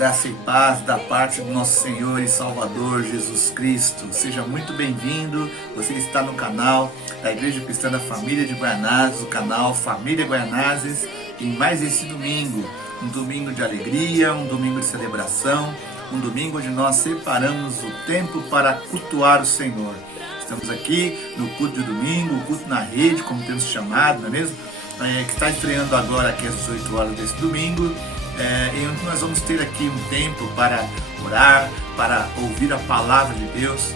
Graça e paz da parte do nosso Senhor e Salvador Jesus Cristo. Seja muito bem-vindo. Você está no canal da Igreja Cristã da Família de Guaianazes, o canal Família Guaianazes, em mais esse domingo. Um domingo de alegria, um domingo de celebração, um domingo onde nós separamos o tempo para cultuar o Senhor. Estamos aqui no culto de domingo, o culto na rede, como temos chamado, não é mesmo? Que está estreando agora aqui às 18 horas desse domingo. E onde nós vamos ter aqui um tempo para orar, para ouvir a palavra de Deus,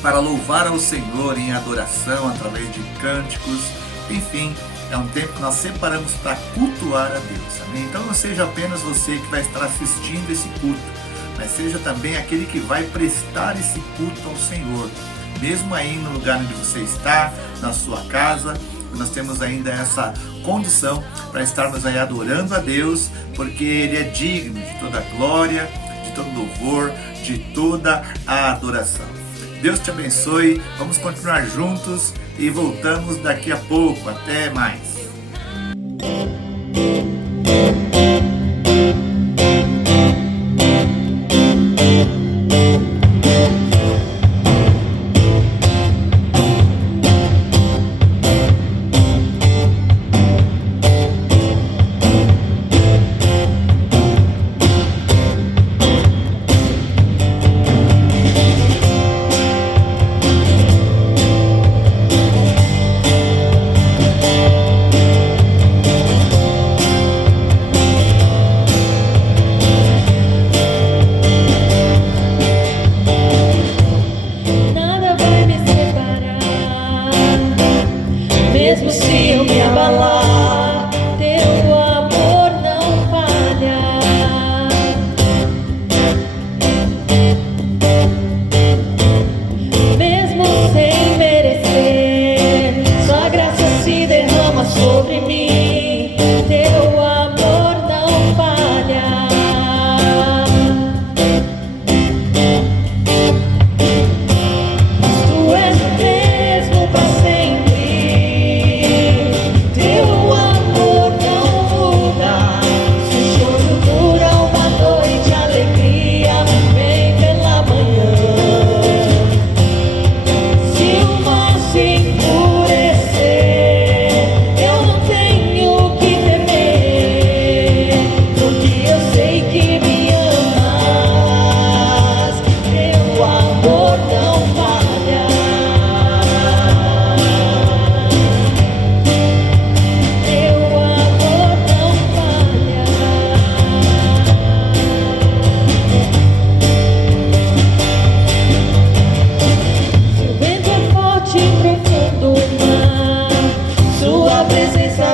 para louvar ao Senhor em adoração através de cânticos. Enfim, é um tempo que nós separamos para cultuar a Deus, amém? Então não seja apenas você que vai estar assistindo esse culto, mas seja também aquele que vai prestar esse culto ao Senhor, mesmo aí no lugar onde você está, na sua casa. Nós temos ainda essa condição para estarmos aí adorando a Deus, porque Ele é digno de toda a glória, de todo louvor, de toda a adoração. Deus te abençoe, vamos continuar juntos e voltamos daqui a pouco. Até mais. Mesmo se eu me abalar, teu amor não falha. Mesmo sem merecer, sua graça se derrama sobre mim. Teu amor não falha. Tu és o mesmo para sempre.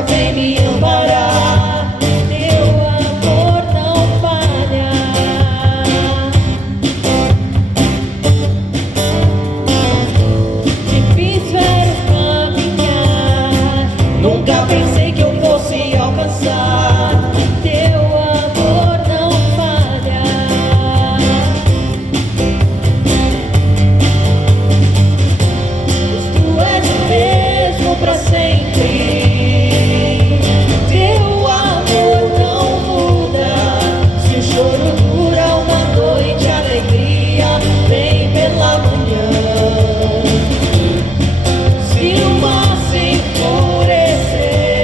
Vem me amparar, teu amor não falha. Difícil era caminhar, nunca pensei que eu fosse alcançar. Teu amor não falha. Tu és o mesmo para sempre. Se o mar se enfurecer,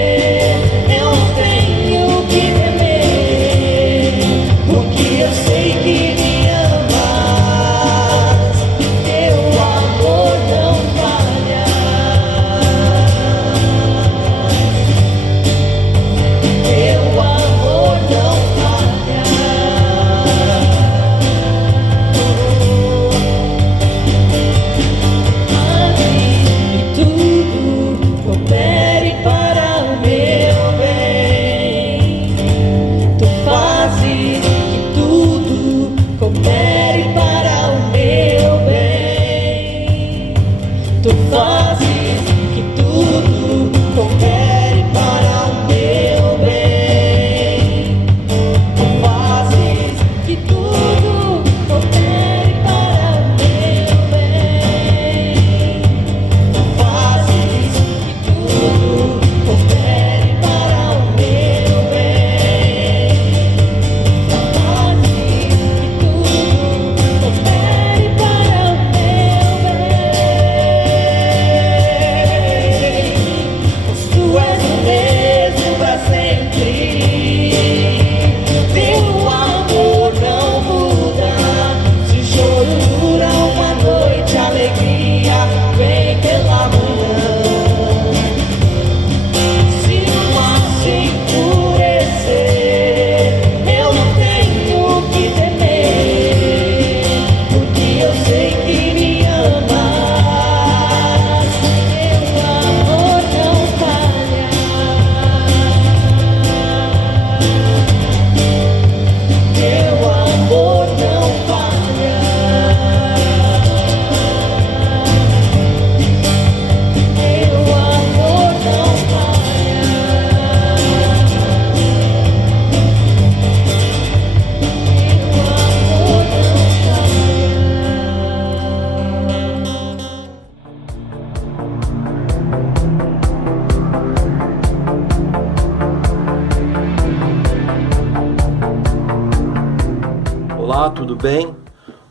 Olá, tudo bem?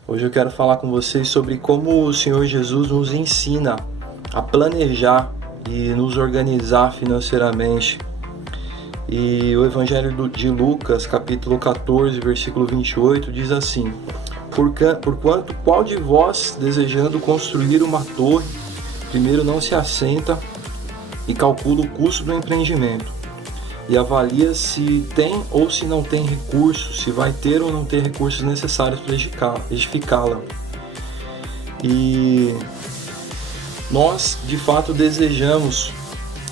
Hoje eu quero falar com vocês sobre como o Senhor Jesus nos ensina a planejar e nos organizar financeiramente. E o Evangelho de Lucas, capítulo 14, versículo 28, diz assim: Porquanto qual de vós, desejando construir uma torre, primeiro não se assenta e calcula o custo do empreendimento, e avalia se tem ou se não tem recursos, se vai ter ou não ter recursos necessários para edificá-la. E nós, de fato, desejamos,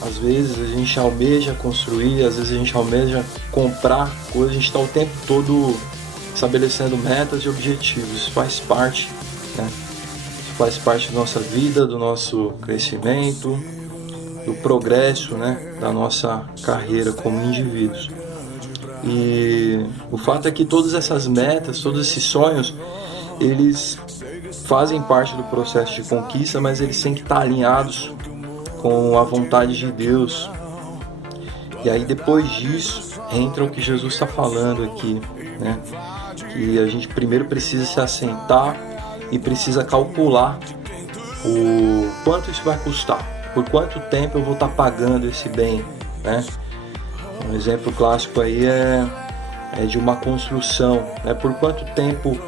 às vezes a gente almeja construir, às vezes a gente almeja comprar coisas, a gente está o tempo todo estabelecendo metas e objetivos. Isso faz parte, né? Isso faz parte da nossa vida, do nosso crescimento, do progresso, né, da nossa carreira como indivíduos. E o fato é que todas essas metas, todos esses sonhos, eles fazem parte do processo de conquista, mas eles têm que estar alinhados com a vontade de Deus. E aí depois disso entra o que Jesus está falando aqui, né? Que a gente primeiro precisa se assentar e precisa calcular o quanto isso vai custar. Por quanto tempo eu vou estar pagando esse bem, né? Um exemplo clássico aí é de uma construção, né? Por quanto tempo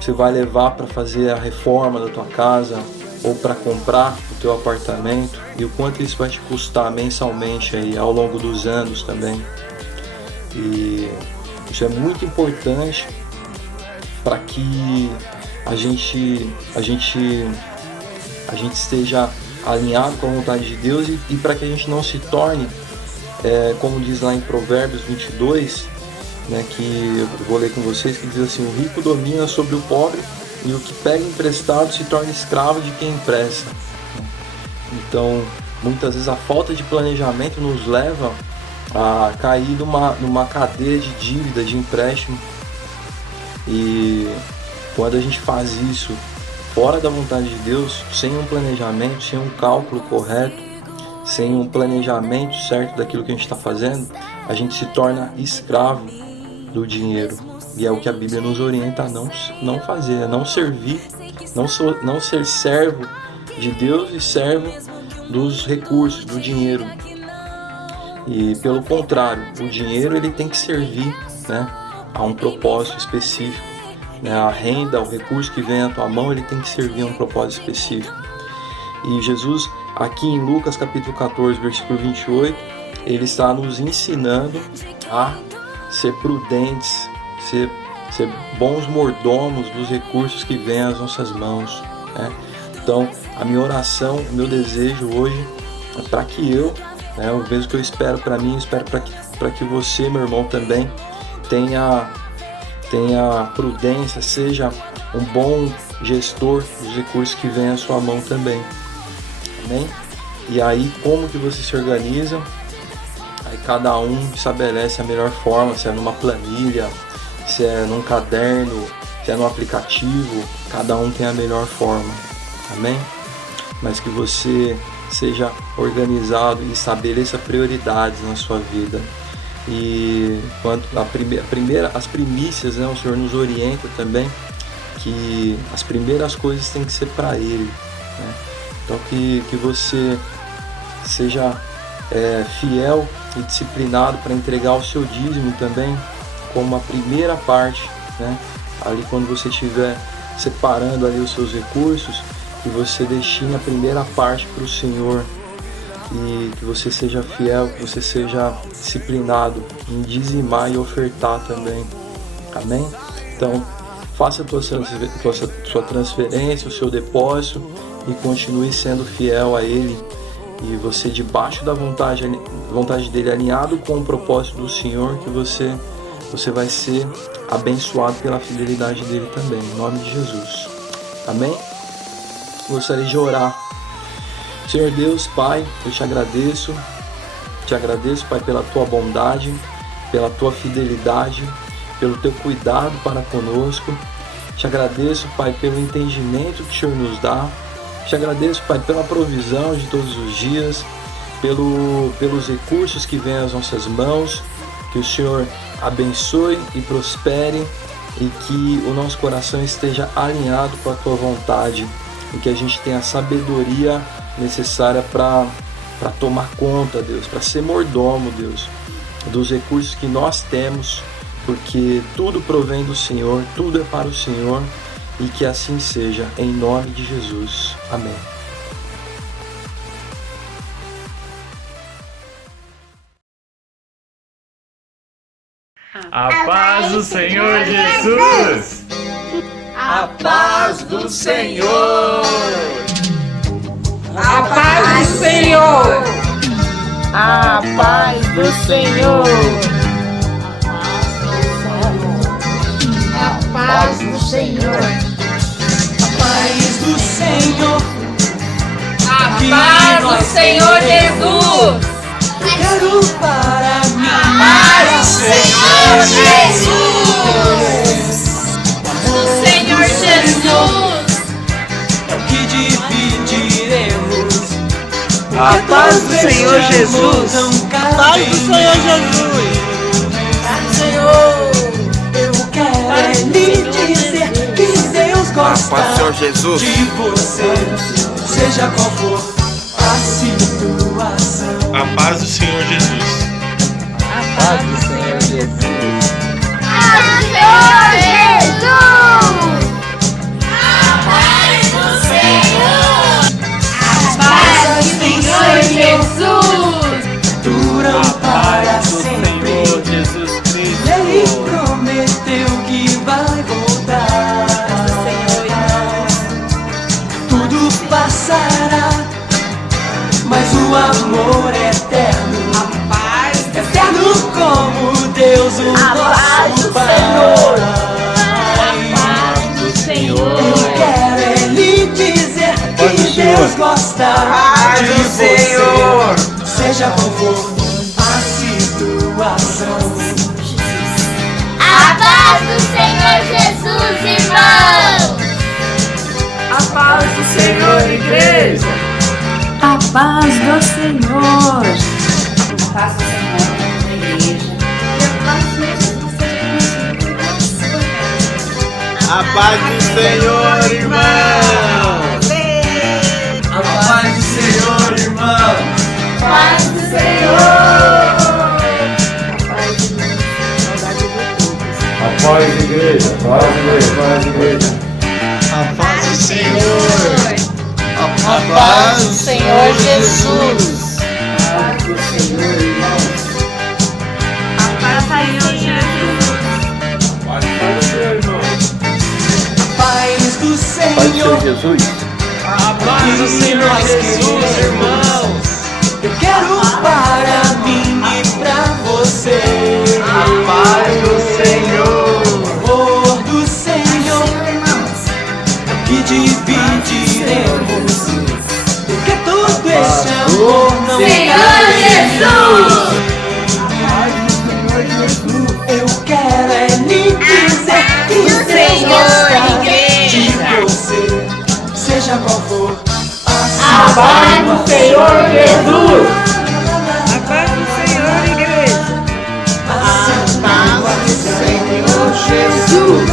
você vai levar para fazer a reforma da tua casa ou para comprar o teu apartamento, e o quanto isso vai te custar mensalmente aí ao longo dos anos também. E isso é muito importante para que a gente esteja alinhado com a vontade de Deus e para que a gente não se torne, como diz lá em Provérbios 22, né, que eu vou ler com vocês, que diz assim: o rico domina sobre o pobre e o que pega emprestado se torna escravo de quem empresta. Então, muitas vezes a falta de planejamento nos leva a cair numa cadeia de dívida, de empréstimo. E quando a gente faz isso fora da vontade de Deus, sem um planejamento, sem um cálculo correto, sem um planejamento certo daquilo que a gente está fazendo, a gente se torna escravo do dinheiro. E é o que a Bíblia nos orienta a não fazer, a não servir, não ser servo de Deus e servo dos recursos, do dinheiro. E pelo contrário, o dinheiro ele tem que servir, né, a um propósito específico. A renda, o recurso que vem à tua mão, ele tem que servir a um propósito específico. E Jesus, aqui em Lucas capítulo 14, versículo 28, ele está nos ensinando a ser prudentes, ser bons mordomos dos recursos que vêm às nossas mãos, né? Então, a minha oração, o meu desejo hoje é para que o mesmo que eu espero para mim, espero para que você, meu irmão, também tenha prudência, seja um bom gestor dos recursos que vem à sua mão também. Amém? E aí, como que você se organiza? Aí cada um estabelece a melhor forma, se é numa planilha, se é num caderno, se é no aplicativo, cada um tem a melhor forma. Amém? Mas que você seja organizado e estabeleça prioridades na sua vida. E quanto as primícias, né, o Senhor nos orienta também que as primeiras coisas têm que ser para Ele, né? Então que você seja fiel e disciplinado para entregar o seu dízimo também como a primeira parte, né? Ali quando você estiver separando ali os seus recursos, que você destine a primeira parte para o Senhor. E que você seja fiel, que você seja disciplinado em dizimar e ofertar também. Amém? Então, faça a sua transferência, o seu depósito e continue sendo fiel a Ele. E você, debaixo da vontade dEle, alinhado com o propósito do Senhor, que você vai ser abençoado pela fidelidade dEle também, em nome de Jesus. Amém? Gostaria de orar. Senhor Deus, Pai, eu te agradeço, Pai, pela Tua bondade, pela Tua fidelidade, pelo Teu cuidado para conosco. Te agradeço, Pai, pelo entendimento que o Senhor nos dá. Te agradeço, Pai, pela provisão de todos os dias, pelos recursos que vêm às nossas mãos. Que o Senhor abençoe e prospere e que o nosso coração esteja alinhado com a Tua vontade e que a gente tenha a sabedoria necessária para tomar conta, Deus, para ser mordomo, Deus, dos recursos que nós temos, porque tudo provém do Senhor, tudo é para o Senhor, e que assim seja, em nome de Jesus. Amém. A paz do Senhor Jesus! A paz do Senhor! A paz do Senhor! A paz do Senhor! A paz do Senhor! A paz do Senhor! A paz do Senhor Jesus! Quero para mim. A paz do Senhor Jesus! Do Senhor Jesus! É o que dividiremos. A paz do Senhor Jesus! A paz do Senhor Jesus! Senhor, eu quero lhe dizer que Deus gosta A paz do Senhor Jesus! de você, seja qual for a situação. A paz do Senhor Jesus! A paz do Senhor Jesus! Duram para Do sempre. Senhor Jesus Cristo! Ele prometeu que vai voltar. Tudo passará, mas o amor é eterno. Eterno como Deus, o nosso Pai. Eu quero é lhe dizer que Deus gosta de você, seja qual for a situação. A paz do Senhor Jesus, irmãos! A paz do Senhor, igreja! A paz do Senhor. A paz do Senhor, igreja! A paz do Senhor, irmão! A paz do Senhor, irmão. Paz do Senhor! A paz, igreja, paz, igreja, paz, igreja. A paz do Senhor! A paz do Senhor Jesus! Paz do Senhor, irmão. A paz do Senhor Jesus! Paz do Paz do Senhor. Senhor Jesus. A paz do Senhor Jesus, irmãos! Eu quero para mim e pra você. A paz do Senhor! O amor do Senhor é o que dividiremos. Porque todo esse amor não Senhor Jesus! Eu quero é lhe dizer que Deus Senhor, gosta de igreja. você, seja qual for A paz do Senhor Jesus! A paz do Senhor, igreja! a Paz do Senhor Jesus!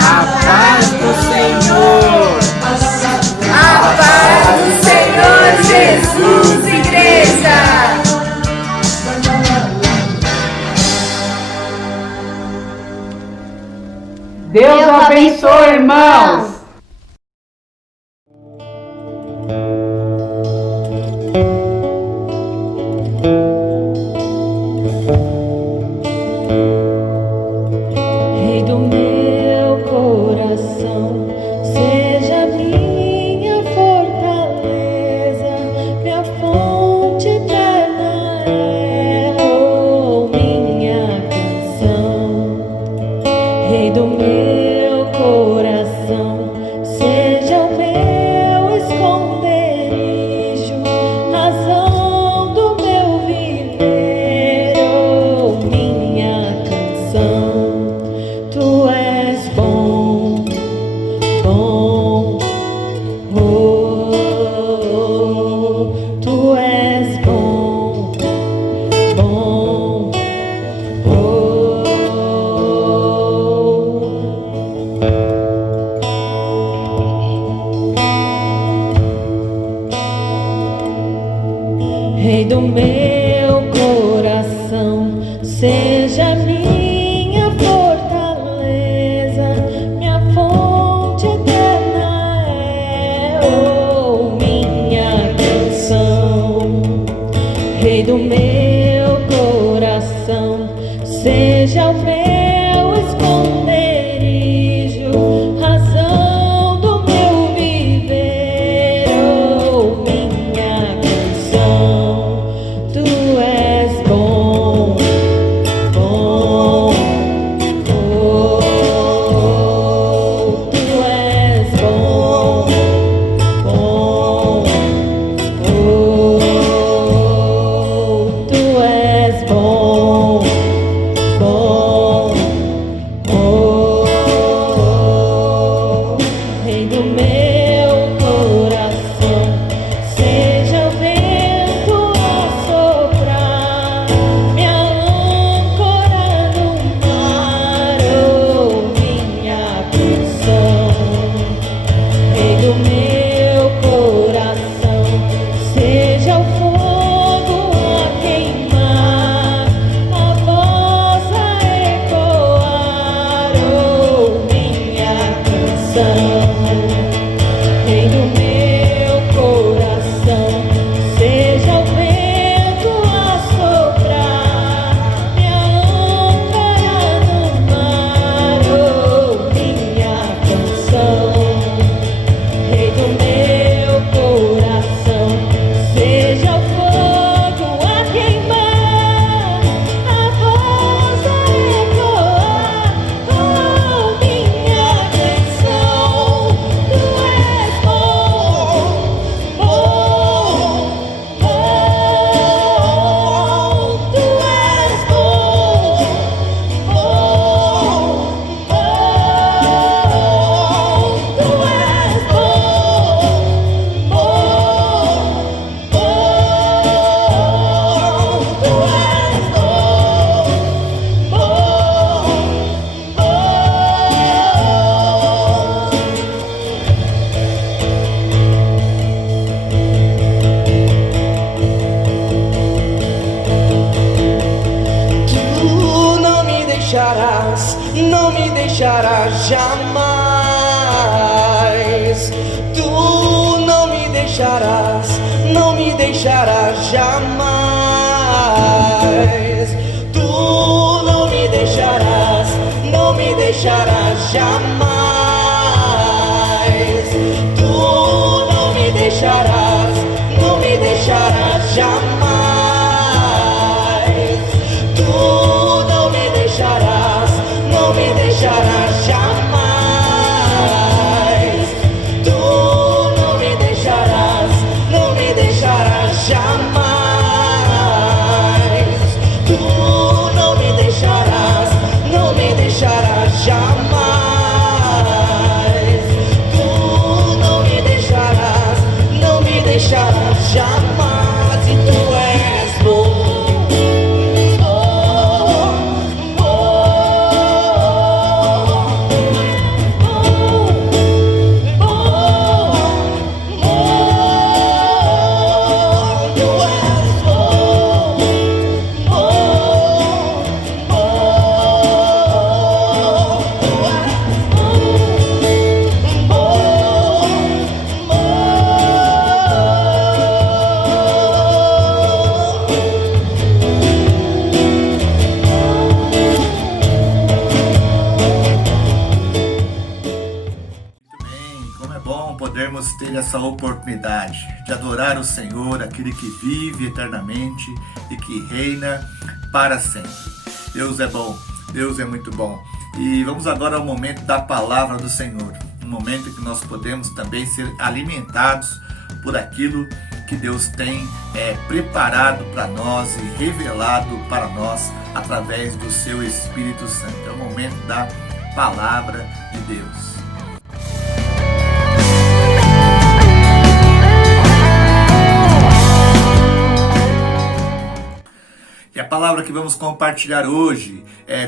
A paz do Senhor! A paz do Senhor Jesus, igreja! Deus abençoe, irmãos! Rei do meu coração, seja minha fortaleza, minha fonte eterna é, oh, minha canção. Rei do meu coração, do meu coração, seja minha fortaleza, minha fonte eterna é, oh, minha canção. Rei do meu coração, seja o meu esconderijo, razão do meu viver, oh, minha canção. Tu és bom, bom, oh, tu és bom, bom, oh, tu és bom, bom, oh, Rei do meu coração, seja o vento a soprar, minha âncora no mar, oh, minha canção. Rei do meu coração, seja o fogo a queimar, a voz a ecoar, oh, minha canção. Rei do meu coração, seja o vento a soprar, minha âncora no mar, oh, minha canção. Rei do meu coração, seja o fogo a queimar, a voz a ecoar, oh, minha canção. Tu és bom, bom, bom, tu és bom, bom, bom, tu és bom, bom, bom, tu és bom, Tu não me deixarás, não me deixarás jamais. Tu não me deixarás, não me deixarás jamais. Tu não me deixarás, não me deixarás jamais. Tu não me deixarás, não me deixarás jamais. Tu não me deixarás, não me deixarás jamais. Tu não me deixarás, não me deixarás jamais. Tu não me deixarás, não me deixarás jamais. Tu não me deixarás, não me deixarás jamais. E tu és bom. Como é bom podermos ter essa oportunidade de adorar o Senhor, aquele que vive eternamente e que reina para sempre. Deus é bom, Deus é muito bom. E vamos agora ao momento da palavra do Senhor, um momento em que nós podemos também ser alimentados por aquilo que Deus tem preparado para nós e revelado para nós através do seu Espírito Santo. É o momento da palavra de Deus. E a palavra que vamos compartilhar hoje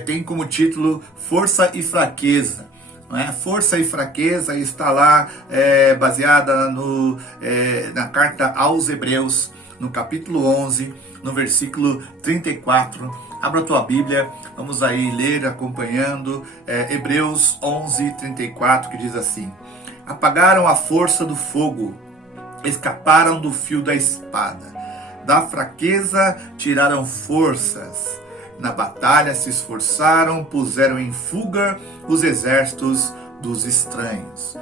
tem como título Força e Fraqueza. Não é? Força e fraqueza está lá baseada na carta aos Hebreus, no capítulo 11, no versículo 34. Abra a tua Bíblia, vamos aí ler acompanhando Hebreus 11, 34, que diz assim: apagaram a força do fogo, escaparam do fio da espada, da fraqueza tiraram forças, na batalha se esforçaram, puseram em fuga os exércitos dos estranhos.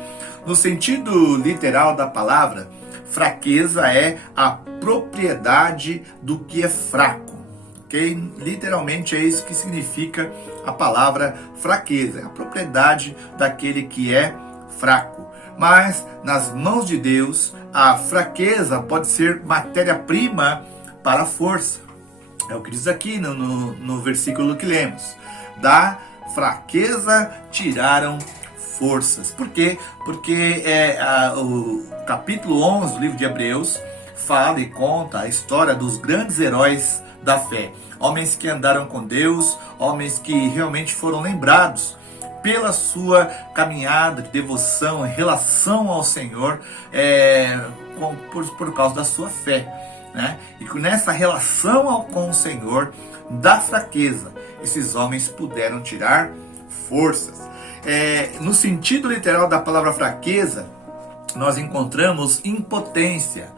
No sentido literal da palavra, fraqueza é a propriedade do que é fraco. Okay? Literalmente é isso que significa a palavra fraqueza, a propriedade daquele que é fraco. Mas nas mãos de Deus, a fraqueza pode ser matéria-prima para a força. É o que diz aqui no versículo que lemos. Da fraqueza tiraram forças. Por quê? Porque o capítulo 11 do livro de Hebreus fala e conta a história dos grandes heróis da fé. Homens que andaram com Deus, homens que realmente foram lembrados pela sua caminhada de devoção, em relação ao Senhor, por causa da sua fé. Né? E nessa relação com o Senhor, da fraqueza, esses homens puderam tirar forças. No sentido literal da palavra fraqueza, nós encontramos impotência,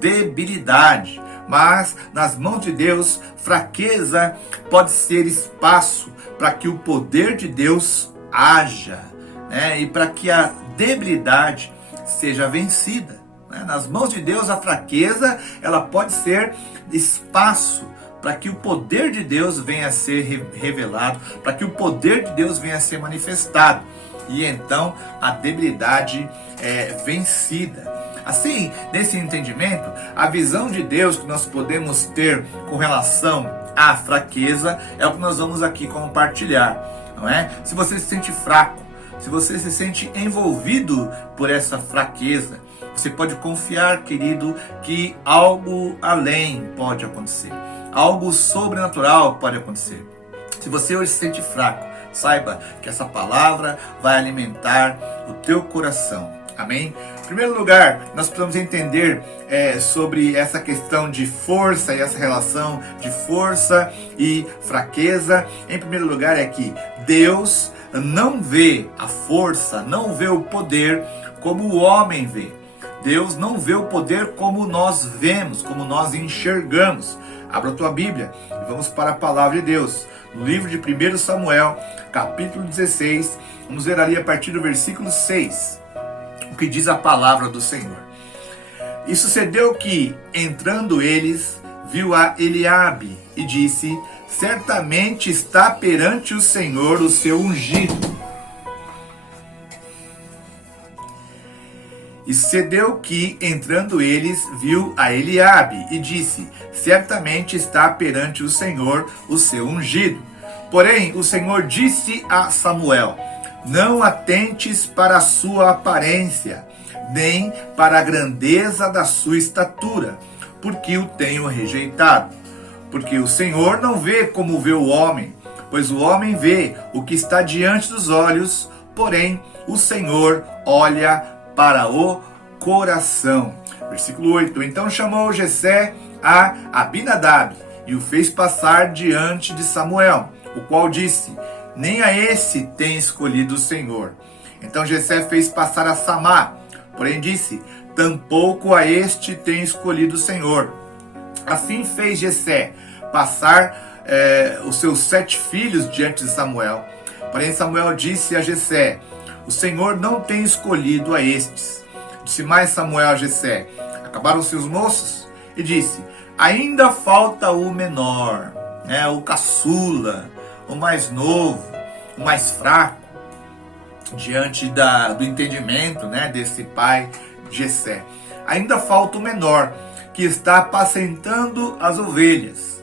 debilidade. Mas nas mãos de Deus, fraqueza pode ser espaço para que o poder de Deus haja, né? E para que a debilidade seja vencida. Né? Nas mãos de Deus, a fraqueza ela pode ser espaço para que o poder de Deus venha a ser revelado, para que o poder de Deus venha a ser manifestado. E então a debilidade é vencida. Assim, nesse entendimento, a visão de Deus que nós podemos ter com relação à fraqueza é o que nós vamos aqui compartilhar, não é? Se você se sente fraco, se você se sente envolvido por essa fraqueza, você pode confiar, querido, que algo além pode acontecer, algo sobrenatural pode acontecer. Se você hoje se sente fraco, saiba que essa palavra vai alimentar o teu coração. Amém? Em primeiro lugar, nós precisamos entender sobre essa questão de força e essa relação de força e fraqueza. Em primeiro lugar é que Deus não vê a força, não vê o poder como o homem vê. Deus não vê o poder como nós vemos, como nós enxergamos. Abra a tua Bíblia e vamos para a palavra de Deus. No livro de 1 Samuel, capítulo 16, vamos ver ali a partir do versículo 6. O que diz a palavra do Senhor. E sucedeu que, entrando eles, viu a Eliabe e disse: certamente está perante o Senhor o seu ungido. E sucedeu que, entrando eles, viu a Eliabe e disse: certamente está perante o Senhor o seu ungido. Porém, o Senhor disse a Samuel: não atentes para a sua aparência, nem para a grandeza da sua estatura, porque o tenho rejeitado. Porque o Senhor não vê como vê o homem, pois o homem vê o que está diante dos olhos, porém o Senhor olha para o coração. Versículo 8. Então chamou Jessé a Abinadab e o fez passar diante de Samuel, o qual disse: nem a esse tem escolhido o Senhor. Então Jessé fez passar a Samá, porém disse: tampouco a este tem escolhido o Senhor. Assim fez Jessé passar os seus 7 filhos diante de Samuel. Porém Samuel disse a Jessé: o Senhor não tem escolhido a estes. Disse mais Samuel a Jessé: acabaram-se os moços? E disse: ainda falta o menor, o caçula, o mais novo, o mais fraco, diante do entendimento desse pai Jessé. Ainda falta o menor, que está apacentando as ovelhas.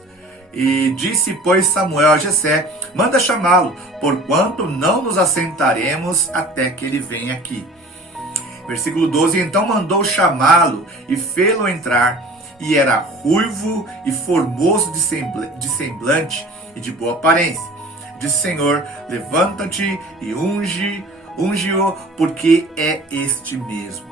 E disse, pois, Samuel a Jessé: manda chamá-lo, porquanto não nos assentaremos até que ele venha aqui. Versículo 12. Então mandou chamá-lo e fê-lo entrar, e era ruivo e formoso de semblante e de boa aparência. Disse: Senhor, levanta-te e unge-o, porque é este mesmo.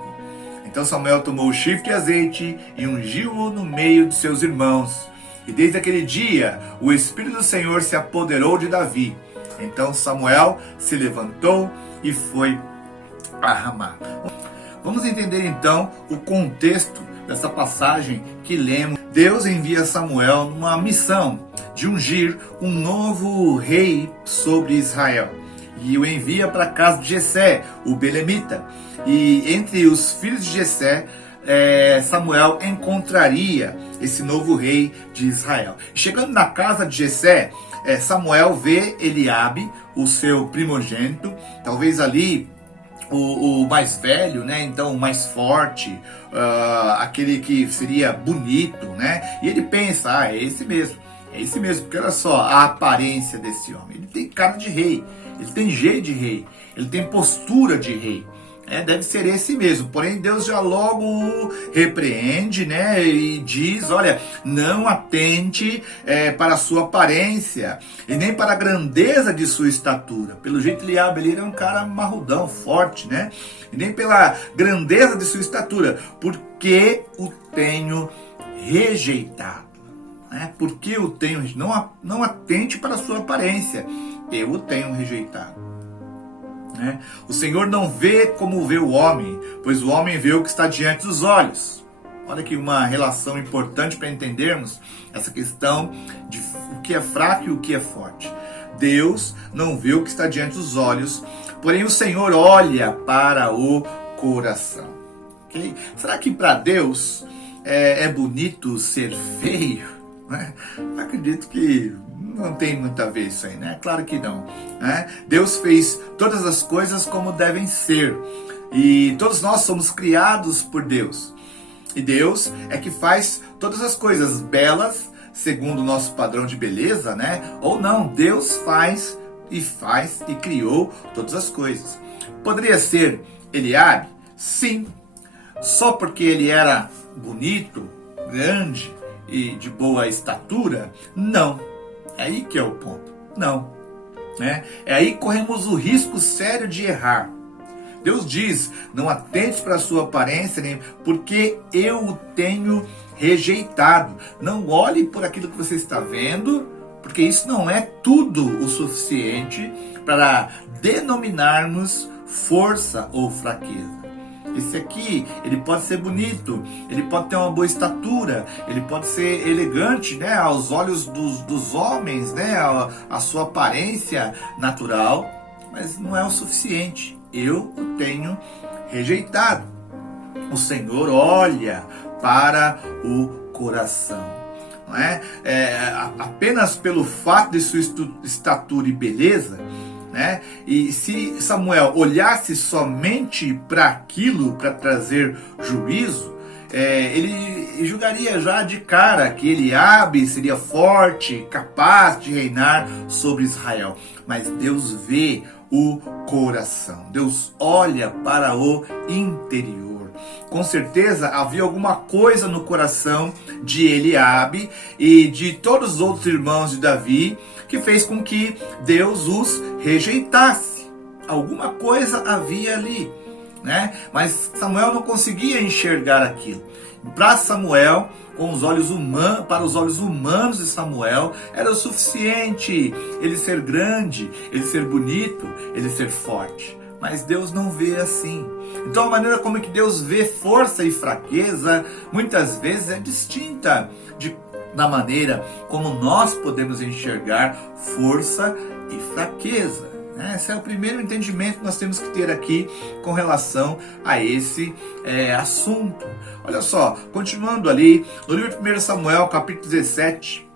Então Samuel tomou o chifre de azeite e ungiu-o no meio de seus irmãos. E desde aquele dia, o Espírito do Senhor se apoderou de Davi. Então Samuel se levantou e foi a Ramá. Vamos entender então o contexto dessa passagem que lemos. Deus envia Samuel numa missão de ungir um novo rei sobre Israel. E o envia para a casa de Jessé, o belemita. E entre os filhos de Jessé, Samuel encontraria esse novo rei de Israel. Chegando na casa de Jessé, Samuel vê Eliabe, o seu primogênito, talvez ali o mais velho, né? Então o mais forte, aquele que seria bonito, né? E ele pensa, é esse mesmo, porque olha só a aparência desse homem. Ele tem cara de rei, ele tem jeito de rei, ele tem postura de rei. Deve ser esse mesmo. Porém, Deus já logo o repreende, né? E diz, olha, não atente para a sua aparência e nem para a grandeza de sua estatura. Pelo jeito, Eliabe, ele era um cara marrudão, forte, né? E nem pela grandeza de sua estatura, porque o tenho rejeitado. Porque o tenho, não atente para a sua aparência, eu o tenho rejeitado. O Senhor não vê como vê o homem, pois o homem vê o que está diante dos olhos. Olha aqui uma relação importante para entendermos essa questão de o que é fraco e o que é forte. Deus não vê o que está diante dos olhos, porém o Senhor olha para o coração. Okay? Será que para Deus é bonito ser feio? Acredito que não tem muito a ver isso aí, né? Claro que não. Deus fez todas as coisas como devem ser. E todos nós somos criados por Deus. E Deus é que faz todas as coisas belas, segundo o nosso padrão de beleza, né? Ou não, Deus faz e criou todas as coisas. Poderia ser Eliabe? Sim. Só porque ele era bonito, grande e de boa estatura? Não. É aí que é o ponto. Não. É aí que corremos o risco sério de errar. Deus diz, não atente para a sua aparência, nem porque eu o tenho rejeitado. Não olhe por aquilo que você está vendo, porque isso não é tudo o suficiente para denominarmos força ou fraqueza. Esse aqui, ele pode ser bonito, ele pode ter uma boa estatura, ele pode ser elegante, né, aos olhos dos homens, né, a sua aparência natural, mas não é o suficiente. Eu o tenho rejeitado. O Senhor olha para o coração. Não é? Apenas pelo fato de sua estatura e beleza, né? E se Samuel olhasse somente para aquilo, para trazer juízo, ele julgaria já de cara que Eliabe seria forte, capaz de reinar sobre Israel. Mas Deus vê o coração, Deus olha para o interior. Com certeza havia alguma coisa no coração de Eliabe e de todos os outros irmãos de Davi que fez com que Deus os rejeitasse. Alguma coisa havia ali, né? Mas Samuel não conseguia enxergar aquilo. Para Samuel, para os olhos humanos de Samuel, era o suficiente ele ser grande, ele ser bonito, ele ser forte. Mas Deus não vê assim. Então a maneira como que Deus vê força e fraqueza, muitas vezes é distinta da maneira como nós podemos enxergar força e fraqueza. Esse é o primeiro entendimento que nós temos que ter aqui com relação a esse assunto. Olha só, continuando ali, no livro de 1 Samuel, capítulo 17,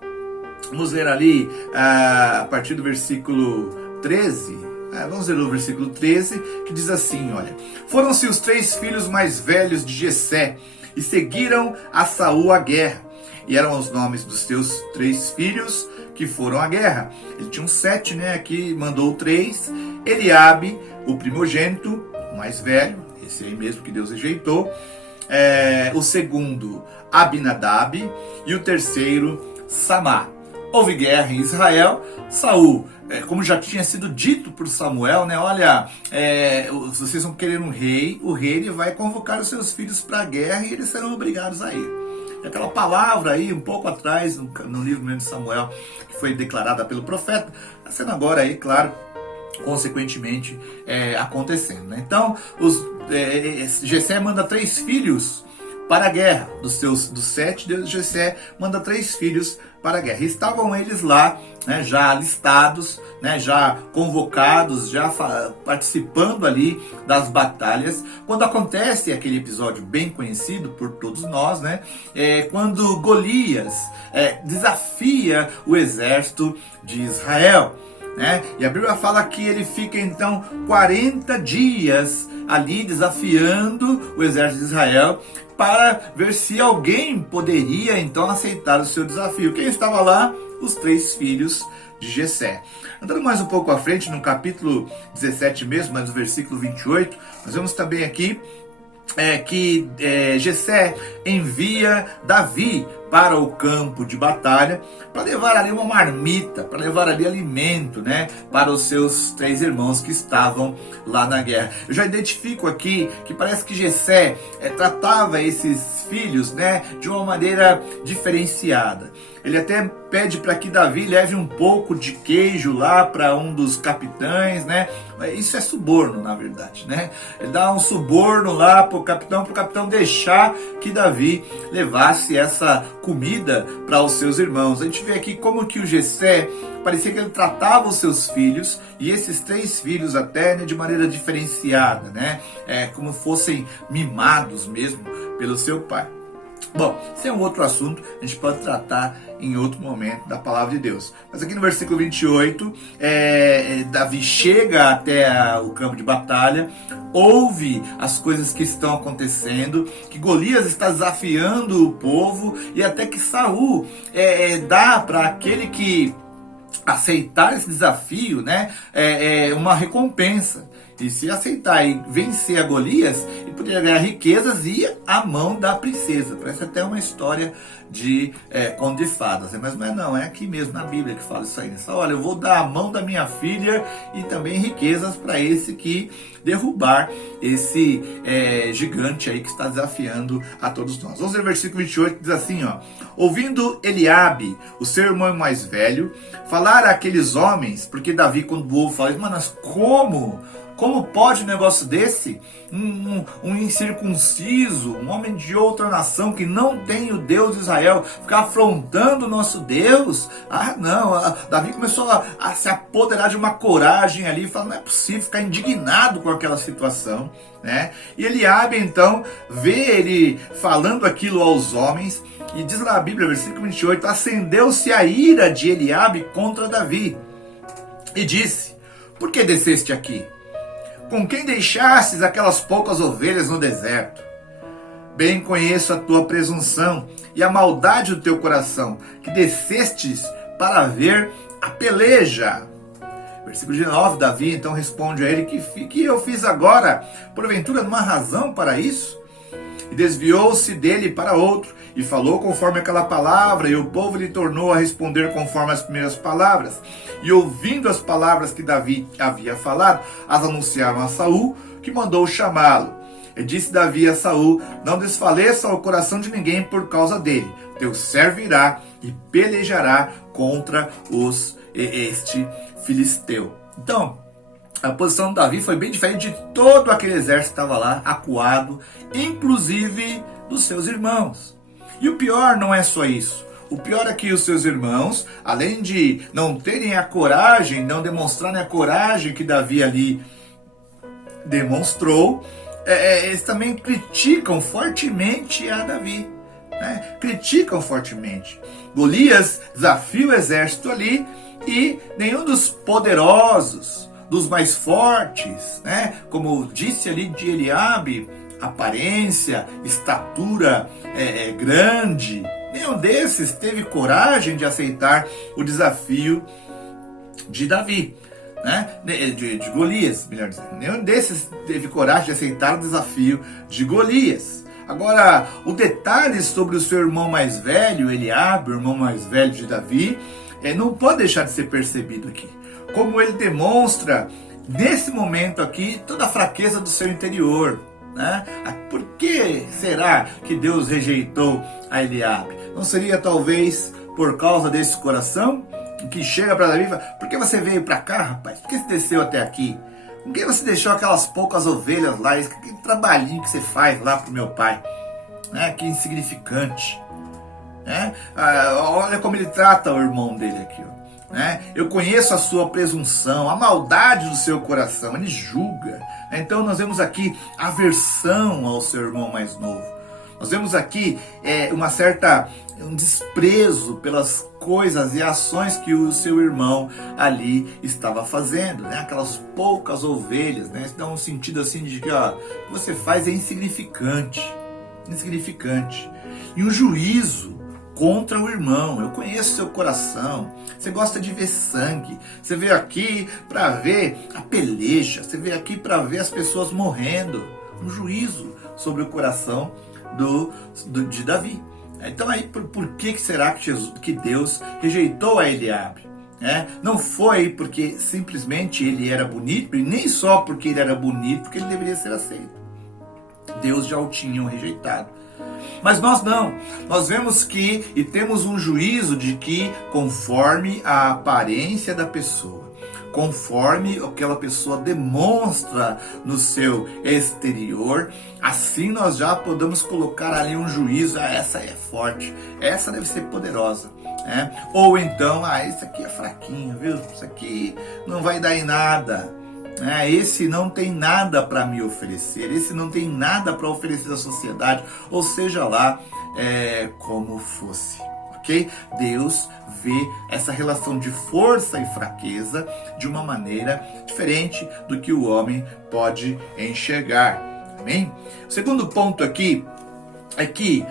vamos ler ali a partir do versículo 13. Vamos ler o versículo 13, que diz assim, olha: foram-se os 3 filhos mais velhos de Jessé, e seguiram a Saul à guerra. E eram os nomes dos seus 3 filhos que foram à guerra. Ele tinha 7, né? Aqui mandou 3. Eliabe, o primogênito, o mais velho, esse aí mesmo que Deus rejeitou. O segundo, Abinadab. E o terceiro, Samá. houve guerra em Israel. Saul, como já tinha sido dito por Samuel, né? Olha, vocês vão querer um rei, o rei ele vai convocar os seus filhos para a guerra e eles serão obrigados a ir. Aquela palavra aí, um pouco atrás, no livro mesmo de Samuel, que foi declarada pelo profeta, está sendo agora aí, claro, consequentemente acontecendo, né? Então, Jessé manda 3 filhos para a guerra. Dos 7, Jessé manda 3 filhos para a guerra. Estavam eles lá, né, já alistados, né, já convocados, já participando ali das batalhas. Quando acontece aquele episódio bem conhecido por todos nós, né, quando Golias desafia o exército de Israel. Né? E a Bíblia fala que ele fica então 40 dias ali desafiando o exército de Israel para ver se alguém poderia então aceitar o seu desafio. Quem estava lá? Os 3 filhos de Jessé. Andando mais um pouco à frente, no capítulo 17 mesmo, mas no versículo 28, nós vemos também aqui que Jessé envia Davi para o campo de batalha, para levar ali uma marmita, para levar ali alimento, né, para os seus 3 irmãos que estavam lá na guerra. Eu já identifico aqui que parece que Jessé tratava esses filhos, né, de uma maneira diferenciada. Ele até pede para que Davi leve um pouco de queijo lá para um dos capitães, né? Isso é suborno, na verdade, né? Ele dá um suborno lá para o capitão deixar que Davi levasse essa comida para os seus irmãos. A gente vê aqui como que o Jessé parecia que ele tratava os seus filhos, e esses 3 filhos até, né, de maneira diferenciada, né? Como fossem mimados mesmo pelo seu pai. Bom, esse é um outro assunto, a gente pode tratar em outro momento da palavra de Deus. Mas aqui no versículo 28, Davi chega até o campo de batalha, ouve as coisas que estão acontecendo, que Golias está desafiando o povo, e até que Saul dá para aquele que aceitar esse desafio, né, uma recompensa. E se aceitar e vencer a Golias, ele poderia ganhar riquezas e a mão da princesa. Parece até uma história de conto de fadas. Mas não é aqui mesmo na Bíblia que fala isso aí. Olha, eu vou dar a mão da minha filha e também riquezas para esse que derrubar esse gigante aí que está desafiando a todos nós. Vamos ver o versículo 28, diz assim, ó: ouvindo Eliabe, o seu irmão mais velho, falar àqueles homens, porque Davi, quando ouve, fala, mas como pode um negócio desse? Um incircunciso, um homem de outra nação que não tem o Deus de Israel, ficar afrontando o nosso Deus? Davi começou a se apoderar de uma coragem ali, falando, não é possível, ficar indignado com aquela situação, né? E Eliabe então vê ele falando aquilo aos homens, e diz lá na Bíblia, versículo 28, acendeu-se a ira de Eliabe contra Davi, e disse, por que desceste aqui? Com quem deixastes aquelas poucas ovelhas no deserto? Bem conheço a tua presunção e a maldade do teu coração, que descestes para ver a peleja. Versículo 19, Davi então responde a ele, que eu fiz agora? Porventura não há razão para isso? E desviou-se dele para outro, e falou conforme aquela palavra, e o povo lhe tornou a responder conforme as primeiras palavras. E ouvindo as palavras que Davi havia falado, as anunciaram a Saul, que mandou chamá-lo. E disse Davi a Saul, não desfaleça o coração de ninguém por causa dele. Teu servo irá e pelejará contra este filisteu. Então, a posição de Davi foi bem diferente de todo aquele exército que estava lá, acuado, inclusive dos seus irmãos. E o pior não é só isso. O pior é que os seus irmãos, além de não terem a coragem, não demonstrarem a coragem que Davi ali demonstrou, eles também criticam fortemente a Davi. Né? Criticam fortemente. Golias desafia o exército ali e nenhum dos poderosos, dos mais fortes, né? Como disse ali de Eliabe, aparência, estatura grande, nenhum desses teve coragem de aceitar o desafio de Davi, né? de Golias, melhor dizendo. Nenhum desses teve coragem de aceitar o desafio de Golias. Agora, o detalhe sobre o seu irmão mais velho, Eliabe, o irmão mais velho de Davi, não pode deixar de ser percebido aqui. Como ele demonstra, nesse momento aqui, toda a fraqueza do seu interior. Né? Por que será que Deus rejeitou a Eliabe? Não seria talvez por causa desse coração que chega para Davi e fala: por que você veio para cá, rapaz? Por que você desceu até aqui? Por que você deixou aquelas poucas ovelhas lá? Esse trabalhinho que você faz lá pro meu pai, né? Que insignificante, né? Olha como ele trata o irmão dele aqui, ó, né? Eu conheço a sua presunção, a maldade do seu coração. Ele julga. Então nós vemos aqui aversão ao seu irmão mais novo. Nós vemos aqui um desprezo pelas coisas e ações que o seu irmão ali estava fazendo, né? Aquelas poucas ovelhas, né? Isso dá um sentido assim de que, ó, o que você faz é insignificante. E um juízo contra o irmão. Eu conheço seu coração. Você gosta de ver sangue. Você veio aqui para ver a peleja. Você veio aqui para ver as pessoas morrendo. Um juízo sobre o coração de Davi. Então aí, por que será que Deus rejeitou a Eliabe? Não foi porque simplesmente ele era bonito, e nem só porque ele era bonito que ele deveria ser aceito. Deus já o tinha rejeitado. Mas nós não. Nós vemos e temos um juízo de que conforme a aparência da pessoa, conforme aquela pessoa demonstra no seu exterior, assim nós já podemos colocar ali um juízo. Essa é forte, essa deve ser poderosa, né? Ou então, isso aqui é fraquinho, viu? Isso aqui não vai dar em nada, né? Esse não tem nada para me oferecer, esse não tem nada para oferecer à sociedade, ou seja lá como fosse. Okay? Deus vê essa relação de força e fraqueza de uma maneira diferente do que o homem pode enxergar. Amém? O segundo ponto aqui é que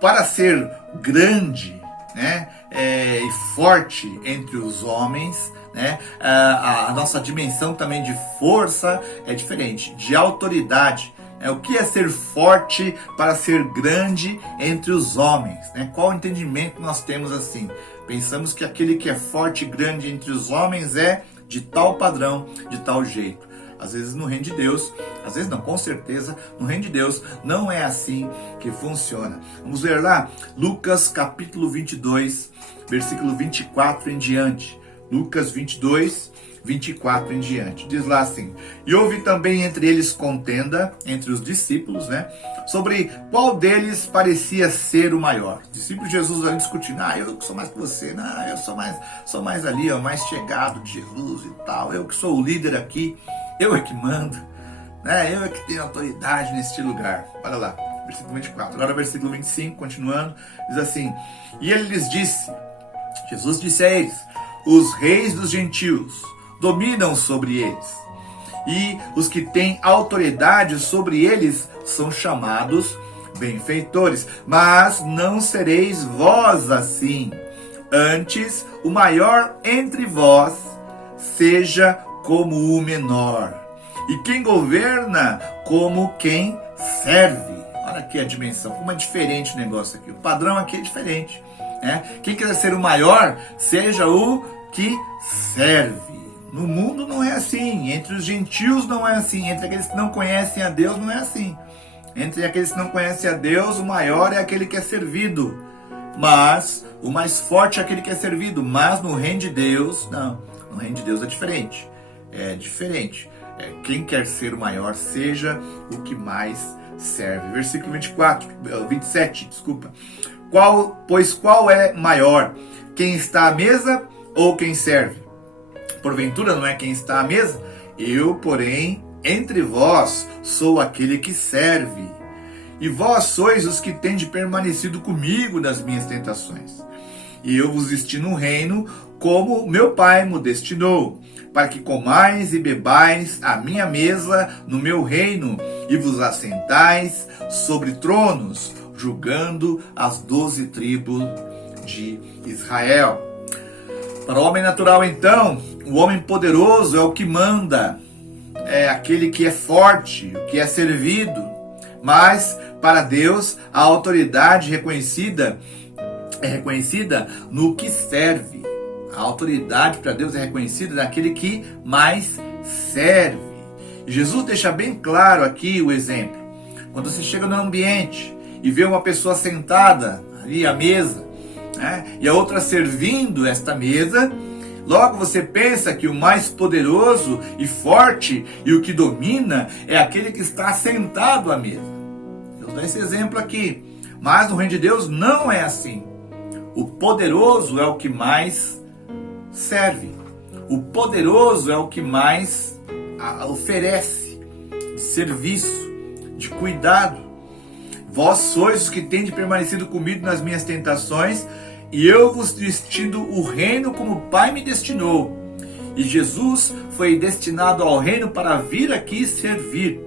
para ser grande, né, e forte entre os homens, né, a nossa dimensão também de força é diferente, de autoridade. O que é ser forte para ser grande entre os homens? Né? Qual o entendimento nós temos assim? Pensamos que aquele que é forte e grande entre os homens é de tal padrão, de tal jeito. Às vezes no reino de Deus, às vezes não, com certeza, no reino de Deus não é assim que funciona. Vamos ver lá, Lucas capítulo 22, versículo 24 em diante. Lucas 22, 24 em diante. Diz lá assim: e houve também entre eles contenda, entre os discípulos, né? Sobre qual deles parecia ser o maior. Os discípulos de Jesus ali discutindo: eu que sou mais que você, não, eu sou mais ali, ó, mais chegado de Jesus e tal, eu que sou o líder aqui, eu é que mando, né? Eu é que tenho autoridade neste lugar. Olha lá, versículo 24. Agora versículo 25, continuando, diz assim: e ele lhes disse, Jesus disse a eles: os reis dos gentios dominam sobre eles, e os que têm autoridade sobre eles são chamados benfeitores. Mas não sereis vós assim. Antes, o maior entre vós seja como o menor, e quem governa como quem serve. Olha aqui a dimensão, como é diferente o negócio aqui. O padrão aqui é diferente, né? Quem quiser ser o maior, seja o que serve. No mundo não é assim, entre os gentios não é assim, entre aqueles que não conhecem a Deus não é assim. Entre aqueles que não conhecem a Deus, o maior é aquele que é servido, mas o mais forte é aquele que é servido. Mas no reino de Deus, não. No reino de Deus é diferente. É diferente. Quem quer ser o maior, seja o que mais serve. Versículo 27, desculpa. Pois qual é maior? Quem está à mesa ou quem serve? Porventura não é quem está à mesa? Eu, porém, entre vós sou aquele que serve. E vós sois os que tendes permanecido comigo nas minhas tentações. E eu vos destino um reino como meu Pai me destinou, para que comais e bebais à minha mesa no meu reino, e vos assentais sobre tronos, julgando as 12 tribos de Israel. Para o homem natural, então, o homem poderoso é o que manda, é aquele que é forte, o que é servido. Mas, para Deus, a autoridade é reconhecida no que serve. A autoridade para Deus é reconhecida daquele que mais serve. Jesus deixa bem claro aqui o exemplo. Quando você chega num ambiente e vê uma pessoa sentada ali à mesa, né, e a outra servindo esta mesa, logo você pensa que o mais poderoso e forte e o que domina é aquele que está sentado à mesa. Eu dou esse exemplo aqui. Mas no reino de Deus não é assim. O poderoso é o que mais serve. O poderoso é o que mais oferece de serviço, de cuidado. Vós sois os que tendes permanecido comigo nas minhas tentações, e eu vos destino o reino como o Pai me destinou. E Jesus foi destinado ao reino para vir aqui servir.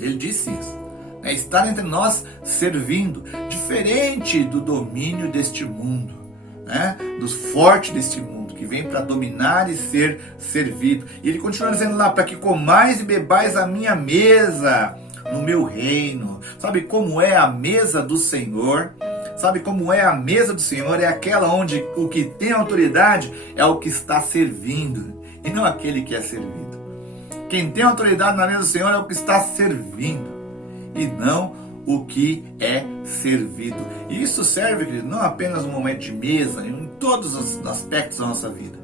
Ele disse isso. Estar entre nós servindo, diferente do domínio deste mundo, né? Dos fortes deste mundo, que vem para dominar e ser servido. E ele continua dizendo lá, para que comais e bebais a minha mesa no meu reino. Sabe como é a mesa do Senhor? Sabe como é a mesa do Senhor? É aquela onde o que tem autoridade é o que está servindo, e não aquele que é servido. Quem tem autoridade na mesa do Senhor é o que está servindo, e não o que é servido. E isso serve, querido, não apenas no momento de mesa, em todos os aspectos da nossa vida.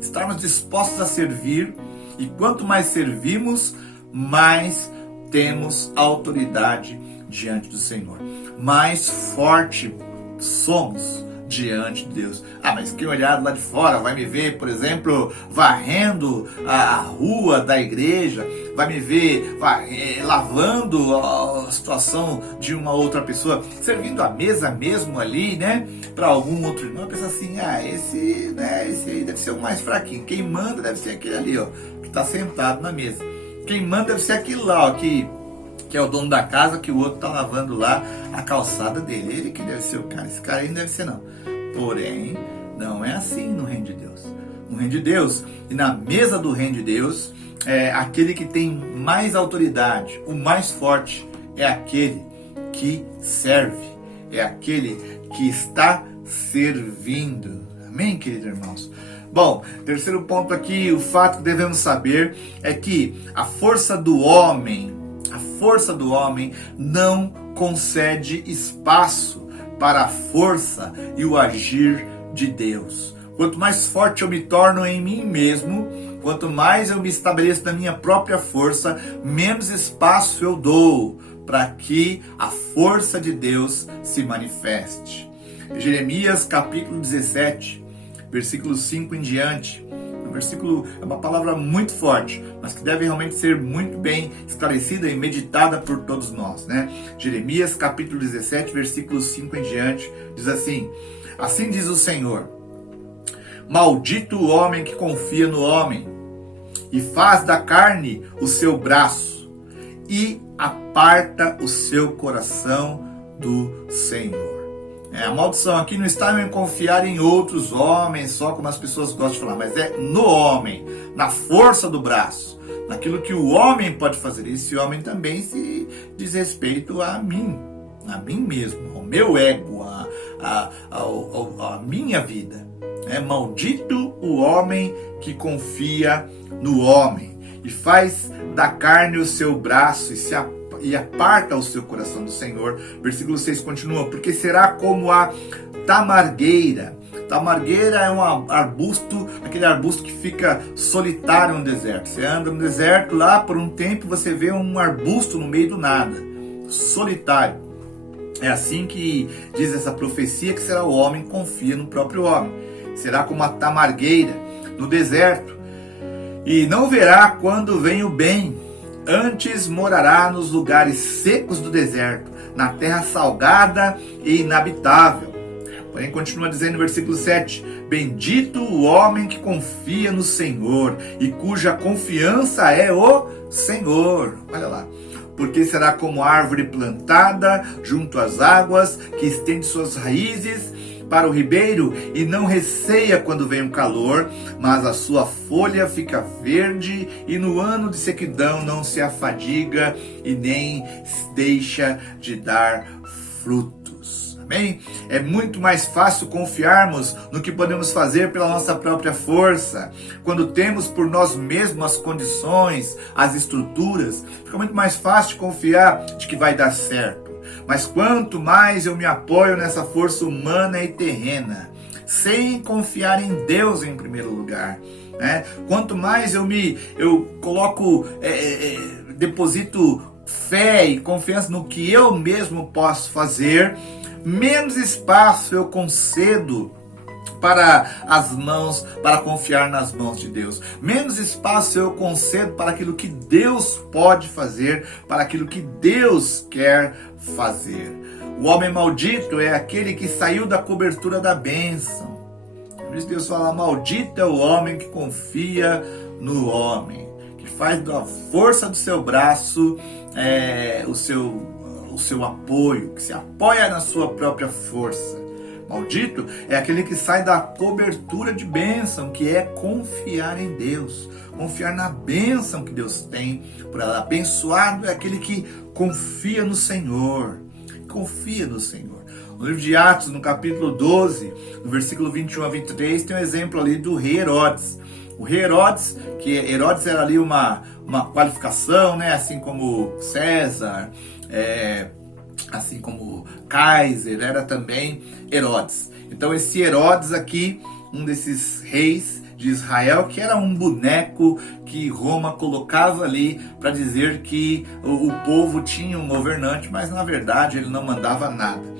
Estarmos dispostos a servir, e quanto mais servimos, mais temos autoridade diante do Senhor. Mais forte somos diante de Deus. Mas quem olhar lá de fora vai me ver, por exemplo, varrendo a rua da igreja, vai me ver lavando a situação de uma outra pessoa, servindo a mesa mesmo ali, né, para algum outro irmão. Pensa assim, esse aí deve ser o mais fraquinho. Quem manda deve ser aquele ali, ó, que está sentado na mesa. Quem manda deve ser aquele lá, ó, que é o dono da casa, que o outro está lavando lá a calçada dele. Ele que deve ser o cara. Esse cara aí não deve ser, não. Porém, não é assim no reino de Deus. No reino de Deus e na mesa do reino de Deus, aquele que tem mais autoridade, o mais forte, é aquele que serve. É aquele que está servindo. Amém, queridos irmãos? Bom, terceiro ponto aqui, o fato que devemos saber é que a força do homem não concede espaço para a força e o agir de Deus. Quanto mais forte eu me torno em mim mesmo, quanto mais eu me estabeleço na minha própria força, menos espaço eu dou para que a força de Deus se manifeste. Jeremias capítulo 17, versículo 5 em diante. O versículo é uma palavra muito forte, mas que deve realmente ser muito bem esclarecida e meditada por todos nós, né? Jeremias capítulo 17, versículo 5 em diante, diz assim: assim diz o Senhor: maldito o homem que confia no homem e faz da carne o seu braço e aparta o seu coração do Senhor. A maldição aqui não está em confiar em outros homens, só como as pessoas gostam de falar, mas é no homem, na força do braço, naquilo que o homem pode fazer. Esse homem também se diz respeito a mim mesmo, ao meu ego, a minha vida. Maldito o homem que confia no homem e faz da carne o seu braço e aparta o seu coração do Senhor. Versículo 6 continua: porque será como a tamargueira. Tamargueira é um arbusto, aquele arbusto que fica solitário no deserto. Você anda no deserto, lá por um tempo você vê um arbusto no meio do nada, solitário. É assim que diz essa profecia, que será o homem que confia no próprio homem. Será como a tamargueira no deserto, e não verá quando vem o bem. Antes morará nos lugares secos do deserto, na terra salgada e inabitável. Porém, continua dizendo no versículo 7: bendito o homem que confia no Senhor e cuja confiança é o Senhor. Olha lá. Porque será como árvore plantada junto às águas, que estende suas raízes para o ribeiro e não receia quando vem o calor, mas a sua folha fica verde e no ano de sequidão não se afadiga e nem deixa de dar frutos. Amém? É muito mais fácil confiarmos no que podemos fazer pela nossa própria força. Quando temos por nós mesmos as condições, as estruturas, fica muito mais fácil confiar de que vai dar certo. Mas quanto mais eu me apoio nessa força humana e terrena, sem confiar em Deus em primeiro lugar, né? Quanto mais eu coloco, deposito fé e confiança no que eu mesmo posso fazer, menos espaço eu concedo para confiar nas mãos de Deus. Menos espaço eu concedo para aquilo que Deus pode fazer, para aquilo que Deus quer fazer. O homem maldito é aquele que saiu da cobertura da bênção. Por isso Deus fala, maldito é o homem que confia no homem, que faz da força do seu braço o seu apoio, que se apoia na sua própria força. Maldito é aquele que sai da cobertura de bênção, que é confiar em Deus, confiar na bênção que Deus tem por ela. Abençoado é aquele que confia no Senhor, confia no Senhor. No livro de Atos, no capítulo 12, no versículo 21 a 23, tem um exemplo ali do rei Herodes. O rei Herodes, que Herodes era ali uma qualificação, né? Assim como César, assim como Kaiser, era também Herodes. Então esse Herodes aqui, um desses reis de Israel, que era um boneco que Roma colocava ali para dizer que o povo tinha um governante, mas na verdade ele não mandava nada.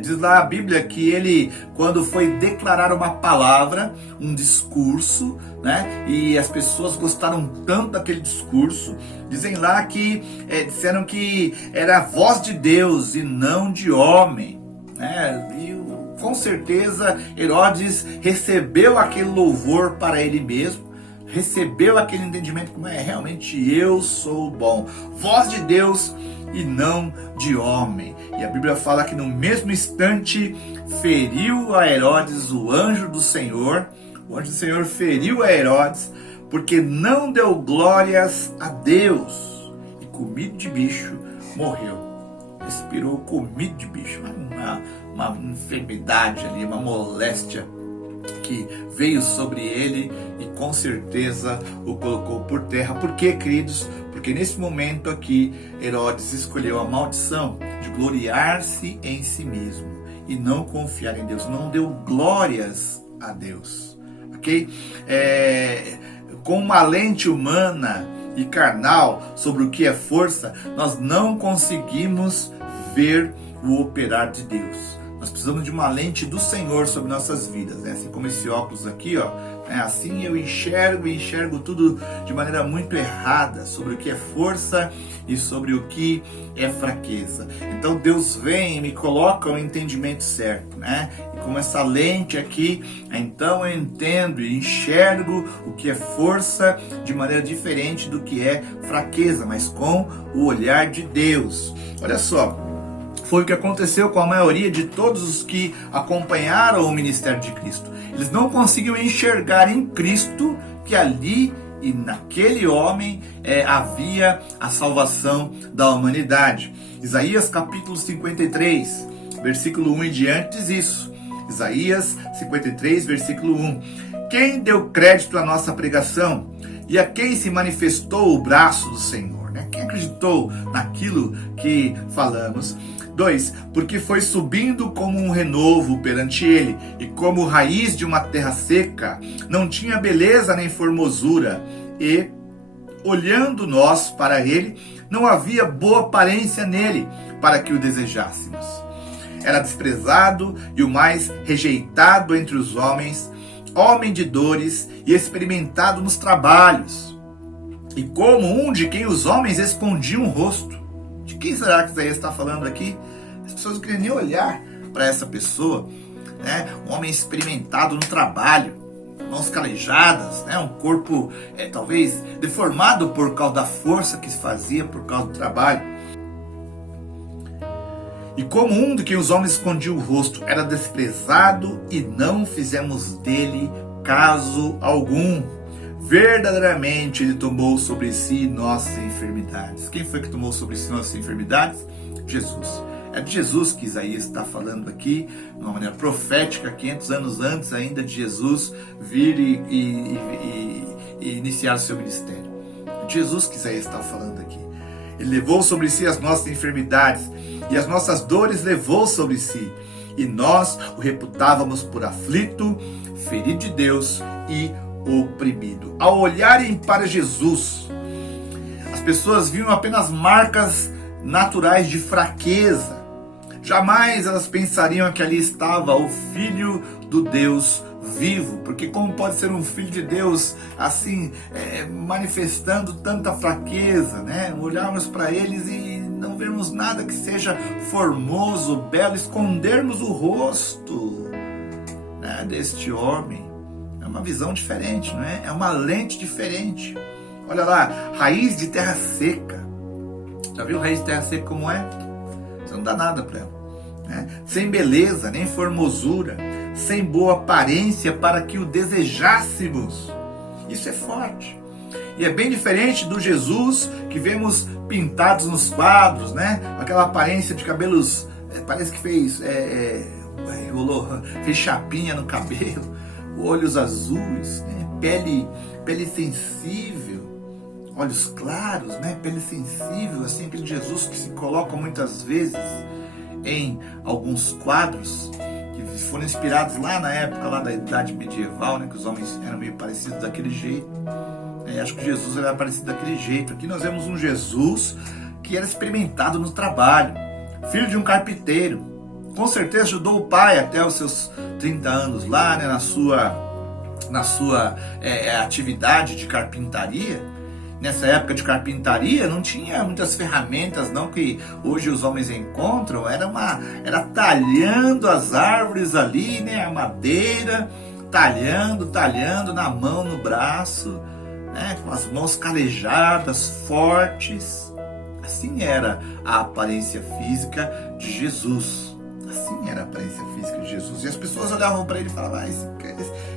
Diz lá a Bíblia que ele, quando foi declarar uma palavra, um discurso, né, e as pessoas gostaram tanto daquele discurso, dizem lá que disseram que era a voz de Deus e não de homem, né, e com certeza Herodes recebeu aquele louvor para ele mesmo, recebeu aquele entendimento como realmente eu sou bom, voz de Deus e não de homem. E a Bíblia fala que no mesmo instante feriu a Herodes o anjo do Senhor. O anjo do Senhor feriu a Herodes porque não deu glórias a Deus. E comido de bicho morreu. Respirou comido de bicho. Uma enfermidade ali, uma moléstia que veio sobre ele e com certeza o colocou por terra. Por quê, queridos? Porque nesse momento aqui, Herodes escolheu a maldição de gloriar-se em si mesmo e não confiar em Deus, não deu glórias a Deus, ok? Com uma lente humana e carnal sobre o que é força, nós não conseguimos ver o operar de Deus. Nós precisamos de uma lente do Senhor sobre nossas vidas, né? Assim como esse óculos aqui, ó, assim eu enxergo tudo de maneira muito errada sobre o que é força e sobre o que é fraqueza. Então Deus vem e me coloca o entendimento certo, né? E com essa lente aqui, então eu entendo e enxergo o que é força de maneira diferente do que é fraqueza, mas com o olhar de Deus. Olha só, foi o que aconteceu com a maioria de todos os que acompanharam o ministério de Cristo. Eles não conseguiam enxergar em Cristo que ali e naquele homem havia a salvação da humanidade. Isaías capítulo 53, versículo 1 em diante diz isso. Isaías 53, versículo 1. Quem deu crédito à nossa pregação e a quem se manifestou o braço do Senhor? Né? Quem acreditou naquilo que falamos? 2. Porque foi subindo como um renovo perante ele, e como raiz de uma terra seca, não tinha beleza nem formosura, e, olhando nós para ele, não havia boa aparência nele, para que o desejássemos. Era desprezado e o mais rejeitado entre os homens, homem de dores e experimentado nos trabalhos, e como um de quem os homens escondiam o rosto. De quem será que Isaías está falando aqui? As pessoas não queriam nem olhar para essa pessoa, né? Um homem experimentado no trabalho, mãos calejadas, né? Um corpo talvez deformado por causa da força que se fazia por causa do trabalho. E como um de quem os homens escondiam o rosto, era desprezado e não fizemos dele caso algum. Verdadeiramente ele tomou sobre si nossas enfermidades. Quem foi que tomou sobre si nossas enfermidades? Jesus. É de Jesus que Isaías está falando aqui, de uma maneira profética, 500 anos antes ainda de Jesus vir e iniciar o seu ministério. É de Jesus que Isaías está falando aqui. Ele levou sobre si as nossas enfermidades e as nossas dores levou sobre si. E nós o reputávamos por aflito, ferido de Deus e oprimido. Ao olharem para Jesus, as pessoas viam apenas marcas naturais de fraqueza. Jamais elas pensariam que ali estava o Filho do Deus vivo, porque como pode ser um Filho de Deus assim, manifestando tanta fraqueza, né? Olharmos para eles e não vermos nada que seja formoso, belo, escondermos o rosto, né, deste homem. É uma visão diferente, não é? É uma lente diferente. Olha lá, raiz de terra seca. Já viu raiz de terra seca como é? Você não dá nada para ela, né? Sem beleza, nem formosura, sem boa aparência para que o desejássemos. Isso é forte. E é bem diferente do Jesus que vemos pintados nos quadros, né? Aquela aparência de cabelos, parece que fez chapinha no cabelo, olhos azuis, né? Pele sensível, olhos claros, né? Pele sensível, assim, aquele Jesus que se coloca muitas vezes em alguns quadros que foram inspirados lá na época lá da Idade Medieval, né? Que os homens eram meio parecidos daquele jeito. Acho que Jesus era parecido daquele jeito. Aqui nós vemos um Jesus que era experimentado no trabalho, filho de um carpinteiro. Com certeza ajudou o pai até os seus 30 anos lá, né? na sua atividade de carpintaria. Nessa época de carpintaria não tinha muitas ferramentas não que hoje os homens encontram. Era talhando as árvores ali, né? A madeira, talhando na mão, no braço, né? Com as mãos calejadas, fortes. Assim era a aparência física de Jesus. Assim era a aparência física de Jesus. E as pessoas olhavam para ele e falavam: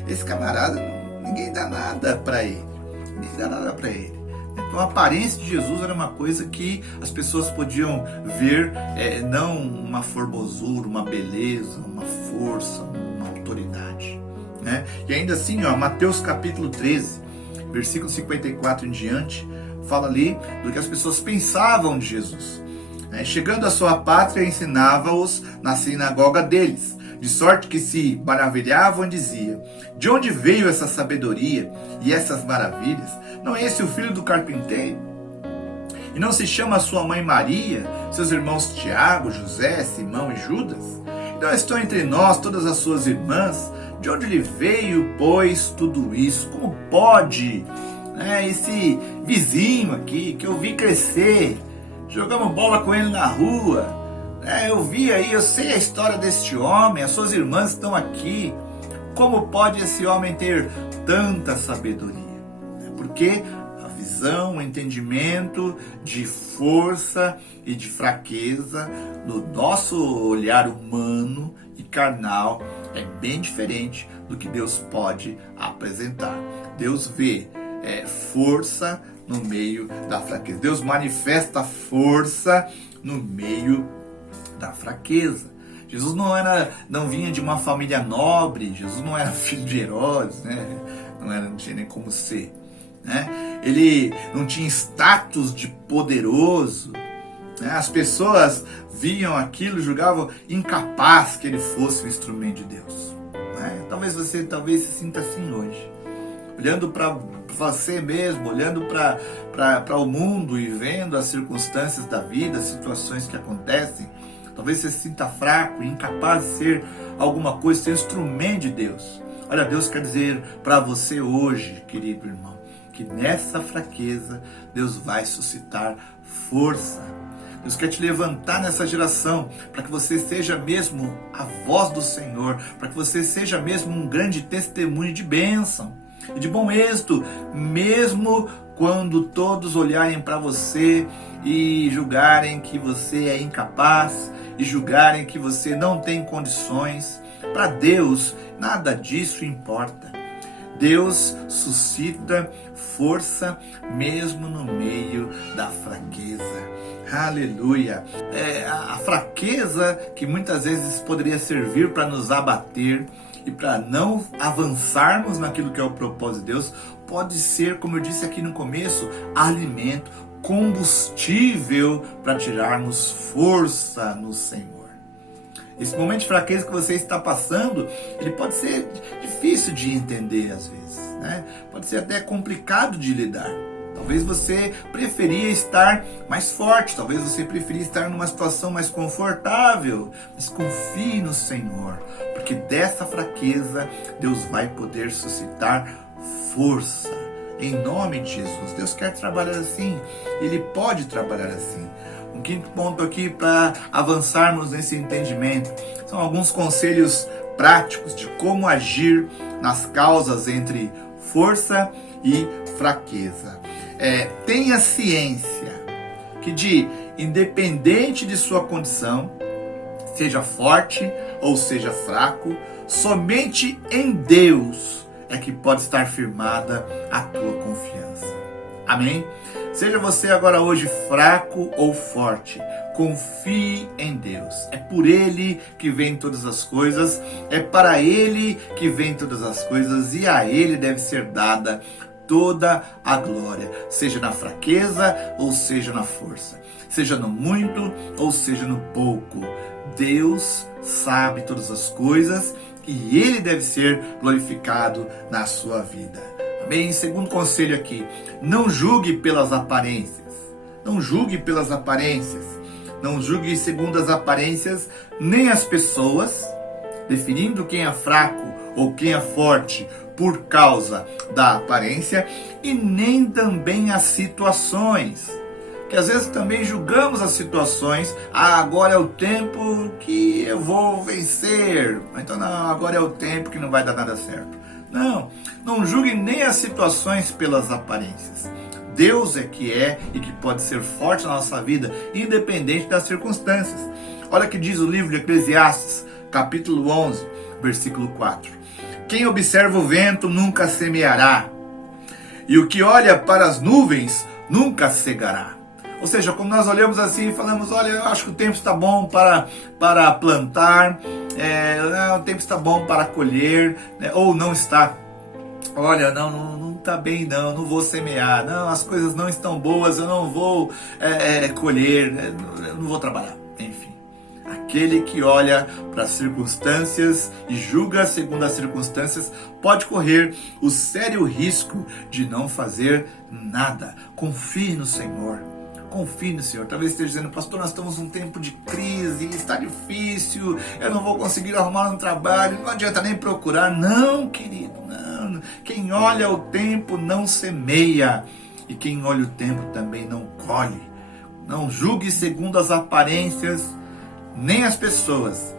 esse camarada, ninguém dá nada para ele. Ninguém dá nada para ele. Então a aparência de Jesus era uma coisa que as pessoas podiam ver, não uma formosura, uma beleza, uma força, uma autoridade, né? E ainda assim, Mateus capítulo 13, versículo 54 em diante, fala ali do que as pessoas pensavam de Jesus. Chegando à sua pátria, ensinava-os na sinagoga deles, de sorte que se maravilhavam e diziam: de onde veio essa sabedoria e essas maravilhas? Não é esse o filho do carpinteiro? E não se chama sua mãe Maria, seus irmãos Tiago, José, Simão e Judas? E não estão entre nós todas as suas irmãs? De onde lhe veio, pois, tudo isso? Como pode, esse vizinho aqui, que eu vi crescer, jogamos bola com ele na rua, eu vi aí, eu sei a história deste homem, as suas irmãs estão aqui. Como pode esse homem ter tanta sabedoria? Porque a visão, o entendimento de força e de fraqueza do nosso olhar humano e carnal é bem diferente do que Deus pode apresentar. Deus vê força no meio da fraqueza. Deus manifesta força no meio da fraqueza. Jesus não vinha de uma família nobre. Jesus não era filho de Herodes, né? Não tinha nem como ser, né? Ele não tinha status de poderoso, né? As pessoas viam aquilo, julgavam incapaz que ele fosse um instrumento de Deus, né? Talvez você se sinta assim hoje, olhando para você mesmo, olhando para o mundo e vendo as circunstâncias da vida, as situações que acontecem. Talvez você se sinta fraco, incapaz de ser alguma coisa, ser instrumento de Deus. Olha, Deus quer dizer para você hoje, querido irmão, que nessa fraqueza Deus vai suscitar força. Deus quer te levantar nessa geração para que você seja mesmo a voz do Senhor, para que você seja mesmo um grande testemunho de bênção e de bom êxito, mesmo quando todos olharem para você e julgarem que você é incapaz e julgarem que você não tem condições. Para Deus, nada disso importa. Deus suscita força mesmo no meio da fraqueza. Aleluia! A fraqueza que muitas vezes poderia servir para nos abater e para não avançarmos naquilo que é o propósito de Deus, pode ser, como eu disse aqui no começo, alimento, combustível para tirarmos força no Senhor. Esse momento de fraqueza que você está passando, ele pode ser difícil de entender às vezes, né? Pode ser até complicado de lidar. Talvez você preferia estar mais forte, talvez você preferia estar numa situação mais confortável, mas confie no Senhor, porque dessa fraqueza Deus vai poder suscitar força. Em nome de Jesus, Deus quer trabalhar assim, Ele pode trabalhar assim. Um quinto ponto aqui para avançarmos nesse entendimento são alguns conselhos práticos de como agir nas causas entre força e fraqueza. Tenha ciência que independente de sua condição, seja forte ou seja fraco, somente em Deus é que pode estar firmada a tua confiança. Amém? Seja você agora hoje fraco ou forte, confie em Deus. É por Ele que vem todas as coisas, é para Ele que vem todas as coisas e a Ele deve ser dada toda a glória, seja na fraqueza ou seja na força, seja no muito ou seja no pouco. Deus sabe todas as coisas e Ele deve ser glorificado na sua vida. Amém? Segundo conselho aqui, não julgue pelas aparências. Não julgue pelas aparências. Não julgue segundo as aparências nem as pessoas, definindo quem é fraco ou quem é forte por causa da aparência, e nem também as situações. Que às vezes também julgamos as situações. Agora é o tempo que eu vou vencer. Então não, agora é o tempo que não vai dar nada certo. Não julgue nem as situações pelas aparências. Deus é que é e que pode ser forte na nossa vida, independente das circunstâncias. Olha o que diz o livro de Eclesiastes, capítulo 11, versículo 4. Quem observa o vento nunca semeará, e o que olha para as nuvens nunca cegará. Ou seja, quando nós olhamos assim e falamos, olha, eu acho que o tempo está bom para plantar, o tempo está bom para colher, né? Ou não está. Olha, não está bem, não vou semear, não, as coisas não estão boas, eu não vou colher, eu não vou trabalhar, enfim. Aquele que olha para as circunstâncias e julga segundo as circunstâncias pode correr o sério risco de não fazer nada. Confie no Senhor. Confie no Senhor. Talvez esteja dizendo, pastor, nós estamos num tempo de crise, está difícil, eu não vou conseguir arrumar um trabalho, não adianta nem procurar. Não, querido, não. Quem olha o tempo não semeia, e quem olha o tempo também não colhe. Não julgue segundo as aparências, nem as pessoas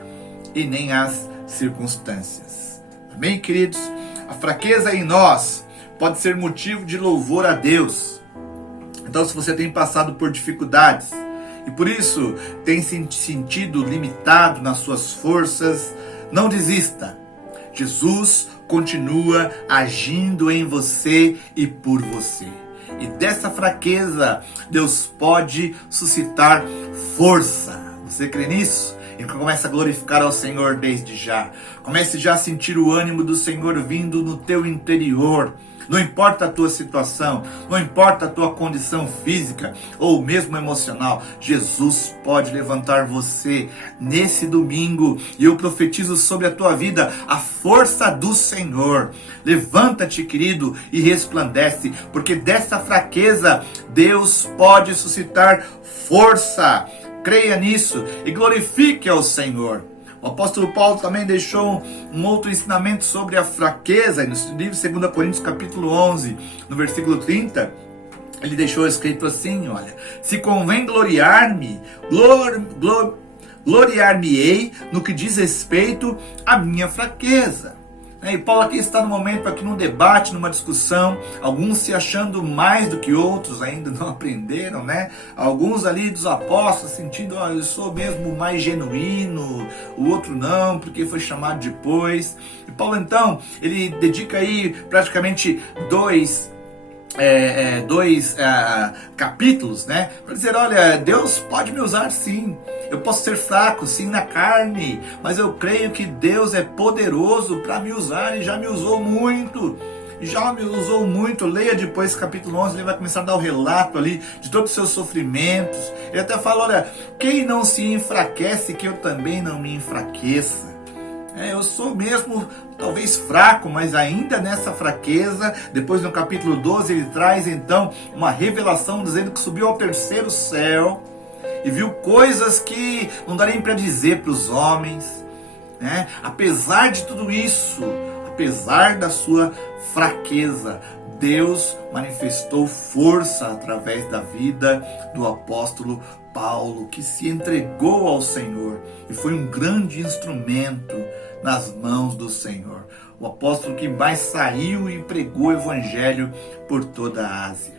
e nem as circunstâncias. Amém, queridos? A fraqueza em nós pode ser motivo de louvor a Deus. Então, se você tem passado por dificuldades e por isso tem se sentido limitado nas suas forças, não desista. Jesus continua agindo em você e por você. E dessa fraqueza, Deus pode suscitar força. Você crê nisso? Então começa a glorificar ao Senhor desde já. Comece já a sentir o ânimo do Senhor vindo no teu interior. Não importa a tua situação, não importa a tua condição física ou mesmo emocional, Jesus pode levantar você nesse domingo. E eu profetizo sobre a tua vida a força do Senhor. Levanta-te, querido, e resplandece, porque dessa fraqueza Deus pode suscitar força. Creia nisso e glorifique ao Senhor. O apóstolo Paulo também deixou um outro ensinamento sobre a fraqueza. No livro de 2 Coríntios capítulo 11, no versículo 30, ele deixou escrito assim, olha: se convém gloriar-me, gloriar-me-ei no que diz respeito à minha fraqueza, E Paulo aqui está no momento, aqui num debate, numa discussão, alguns se achando mais do que outros, ainda não aprenderam, né? Alguns ali dos apóstolos sentindo, eu sou mesmo mais genuíno, o outro não, porque foi chamado depois. E Paulo então, ele dedica aí praticamente dois capítulos, né, para dizer, olha, Deus pode me usar sim, eu posso ser fraco sim na carne, mas eu creio que Deus é poderoso para me usar e já me usou muito. Leia depois capítulo 11, ele vai começar a dar o relato ali de todos os seus sofrimentos. Ele até fala, olha, quem não se enfraquece, que eu também não me enfraqueça. Eu sou mesmo talvez fraco, mas ainda nessa fraqueza, depois no capítulo 12 ele traz então uma revelação dizendo que subiu ao terceiro céu e viu coisas que não dá nem para dizer para os homens, né? Apesar de tudo isso, apesar da sua fraqueza, Deus manifestou força através da vida do apóstolo Paulo, que se entregou ao Senhor e foi um grande instrumento nas mãos do Senhor. O apóstolo que mais saiu e pregou o evangelho por toda a Ásia,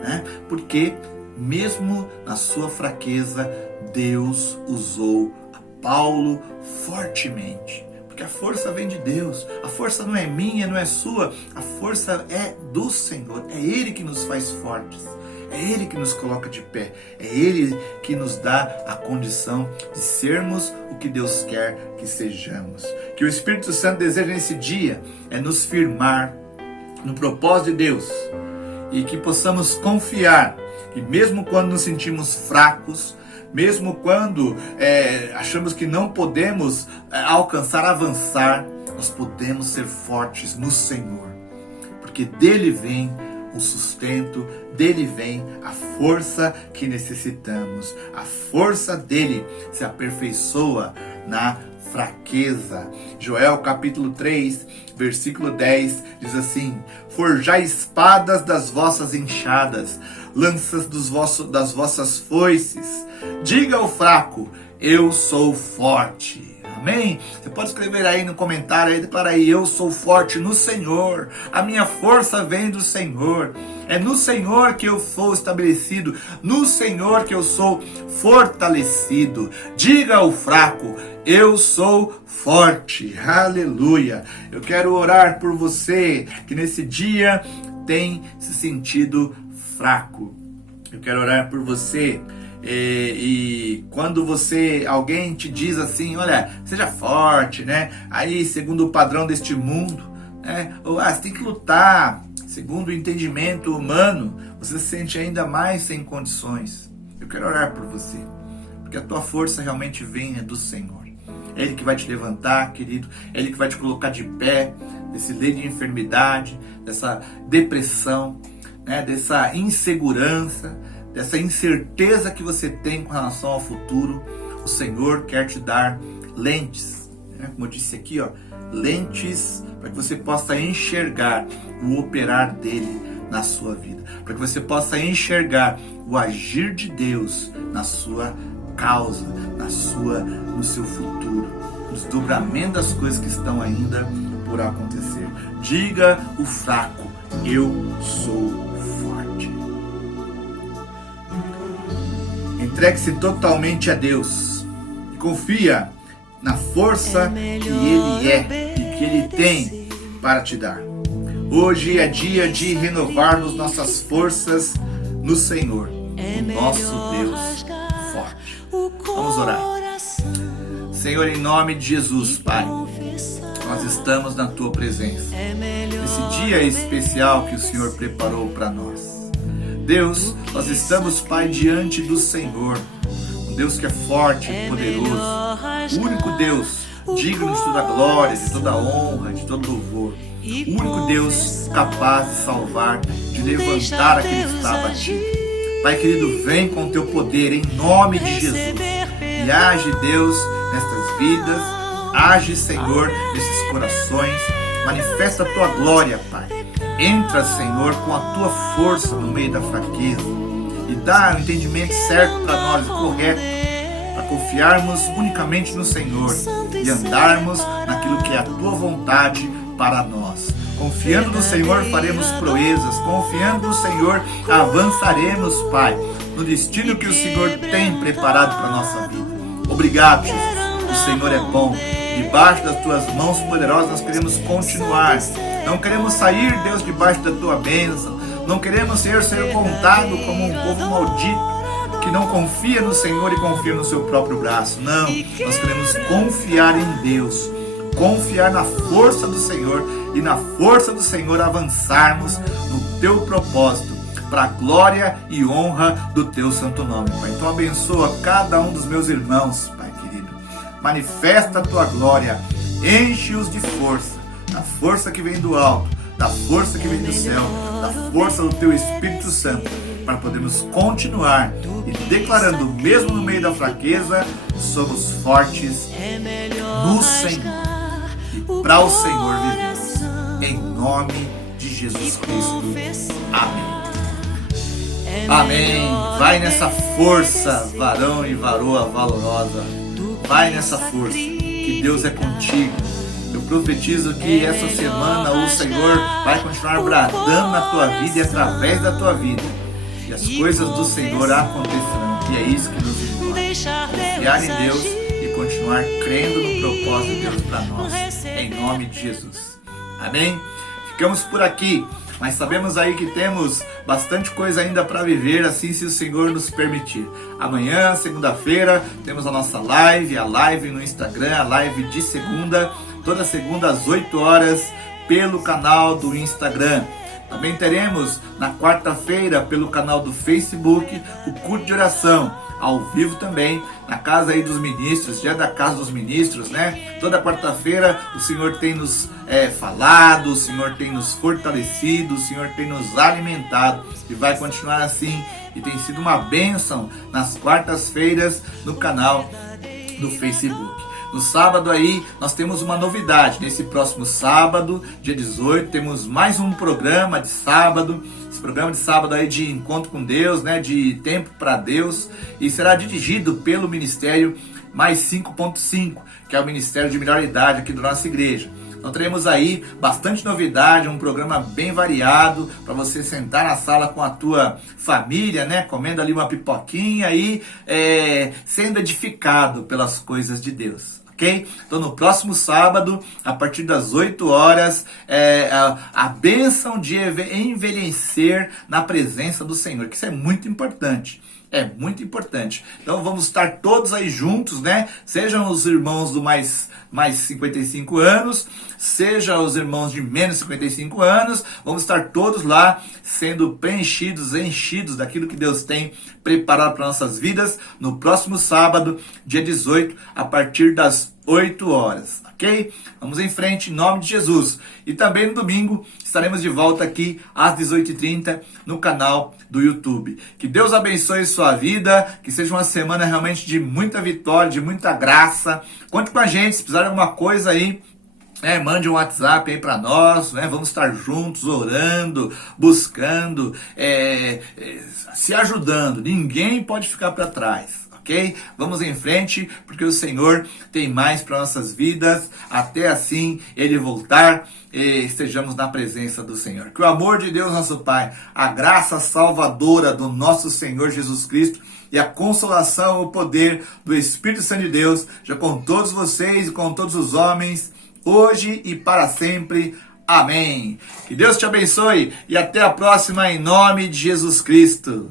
né? Porque mesmo na sua fraqueza, Deus usou a Paulo fortemente. Porque a força vem de Deus, a força não é minha, não é sua, a força é do Senhor, é Ele que nos faz fortes, é Ele que nos coloca de pé, é Ele que nos dá a condição de sermos o que Deus quer que sejamos. Que o Espírito Santo deseja nesse dia é nos firmar no propósito de Deus e que possamos confiar que mesmo quando nos sentimos fracos, mesmo quando achamos que não podemos avançar, nós podemos ser fortes no Senhor, porque dele vem o sustento, dele vem a força que necessitamos. A força dele se aperfeiçoa na fraqueza. Joel capítulo 3, versículo 10 diz assim: forjai espadas das vossas enxadas, lanças das vossas foices. Diga ao fraco, eu sou forte. Amém? Você pode escrever aí no comentário, aí, declara aí, eu sou forte no Senhor, a minha força vem do Senhor, é no Senhor que eu sou estabelecido, no Senhor que eu sou fortalecido. Diga ao fraco, eu sou forte. Aleluia. Eu quero orar por você que nesse dia tem se sentido fraco. Eu quero orar por você. E quando alguém te diz assim, olha, seja forte, né? Aí, segundo o padrão deste mundo, né? Ou, você tem que lutar. Segundo o entendimento humano, você se sente ainda mais sem condições. Eu quero orar por você, porque a tua força realmente vem do Senhor. É Ele que vai te levantar, querido. É Ele que vai te colocar de pé desse leito de enfermidade, dessa depressão, né? Dessa insegurança, dessa incerteza que você tem com relação ao futuro. O Senhor quer te dar lentes, né? Como eu disse aqui, lentes para que você possa enxergar o operar dele na sua vida, para que você possa enxergar o agir de Deus na sua causa, no seu futuro, o desdobramento das coisas que estão ainda por acontecer. Diga o fraco, eu sou forte. Entregue-se totalmente a Deus e confia na força que Ele é e que Ele tem para te dar. Hoje é dia de renovarmos nossas forças no Senhor, o nosso Deus forte. Vamos orar. Senhor, em nome de Jesus, Pai, nós estamos na Tua presença, nesse dia especial que o Senhor preparou para nós. Deus, nós estamos, Pai, diante do Senhor, um Deus que é forte e poderoso, o único Deus digno de toda a glória, de toda a honra, de todo louvor, o único Deus capaz de salvar, de levantar aquele que está abatido. Pai querido, vem com o Teu poder em nome de Jesus e age, Deus, nestas vidas, age, Senhor, nesses corações, manifesta a Tua glória, Pai. Entra, Senhor, com a Tua força no meio da fraqueza e dá o entendimento certo para nós, correto, para confiarmos unicamente no Senhor e andarmos naquilo que é a Tua vontade para nós. Confiando no Senhor faremos proezas, confiando no Senhor avançaremos, Pai, no destino que o Senhor tem preparado para a nossa vida. Obrigado, Jesus. O Senhor é bom. Debaixo das tuas mãos poderosas nós queremos continuar. Não queremos sair, Deus, debaixo da tua bênção. Não queremos, Senhor, ser contado como um povo maldito que não confia no Senhor e confia no seu próprio braço. Não, nós queremos confiar em Deus, confiar na força do Senhor e na força do Senhor avançarmos no teu propósito, para a glória e honra do teu santo nome, Pai. Então abençoa cada um dos meus irmãos, Pai querido. Manifesta a tua glória, enche-os de força, da força que vem do alto, da força que vem do céu, da força do teu Espírito Santo, para podermos continuar e declarando, mesmo no meio da fraqueza, somos fortes no Senhor e para o Senhor vivemos. Em nome de Jesus Cristo. Amém. Amém. Vai nessa força, varão e varoa valorosa. Vai nessa força, que Deus é contigo. Eu profetizo que essa semana o Senhor vai continuar bradando na tua vida e através da tua vida. E as coisas do Senhor acontecerão. E é isso que nos importa. Confiar em Deus e continuar crendo no propósito de Deus para nós. Em nome de Jesus. Amém? Ficamos por aqui. Mas sabemos aí que temos bastante coisa ainda para viver, assim se o Senhor nos permitir. Amanhã, segunda-feira, temos a nossa live, a live no Instagram, a live de segunda, toda segunda às 8 horas, pelo canal do Instagram. Também teremos na quarta-feira, pelo canal do Facebook, o culto de oração, ao vivo também, na casa aí dos ministros, já da casa dos ministros, né? Toda quarta-feira o Senhor tem nos falado, o Senhor tem nos fortalecido, o Senhor tem nos alimentado e vai continuar assim. E tem sido uma bênção nas quartas-feiras no canal do Facebook. No sábado aí, nós temos uma novidade. Nesse próximo sábado, dia 18, temos mais um programa de sábado. Esse programa de sábado aí de encontro com Deus, né? De tempo para Deus. E será dirigido pelo Ministério Mais 5.5, que é o Ministério de Melhor Idade aqui da nossa igreja. Então teremos aí bastante novidade, um programa bem variado para você sentar na sala com a tua família, né? Comendo ali uma pipoquinha e sendo edificado pelas coisas de Deus. Ok? Então no próximo sábado, a partir das 8 horas, a bênção de envelhecer na presença do Senhor, que isso é muito importante. É muito importante. Então vamos estar todos aí juntos, né? Sejam os irmãos do mais 55 anos, sejam os irmãos de menos 55 anos, vamos estar todos lá sendo preenchidos, enchidos daquilo que Deus tem preparado para nossas vidas no próximo sábado, dia 18, a partir das 8 horas. Ok? Vamos em frente, em nome de Jesus. E também no domingo estaremos de volta aqui às 18h30 no canal do YouTube. Que Deus abençoe sua vida, que seja uma semana realmente de muita vitória, de muita graça. Conte com a gente, se precisar de alguma coisa aí, mande um WhatsApp aí para nós, né? Vamos estar juntos, orando, buscando, se ajudando. Ninguém pode ficar para trás. Ok? Vamos em frente, porque o Senhor tem mais para nossas vidas, até assim Ele voltar e estejamos na presença do Senhor. Que o amor de Deus, nosso Pai, a graça salvadora do nosso Senhor Jesus Cristo e a consolação, o poder do Espírito Santo de Deus, já com todos vocês e com todos os homens, hoje e para sempre. Amém. Que Deus te abençoe e até a próxima em nome de Jesus Cristo.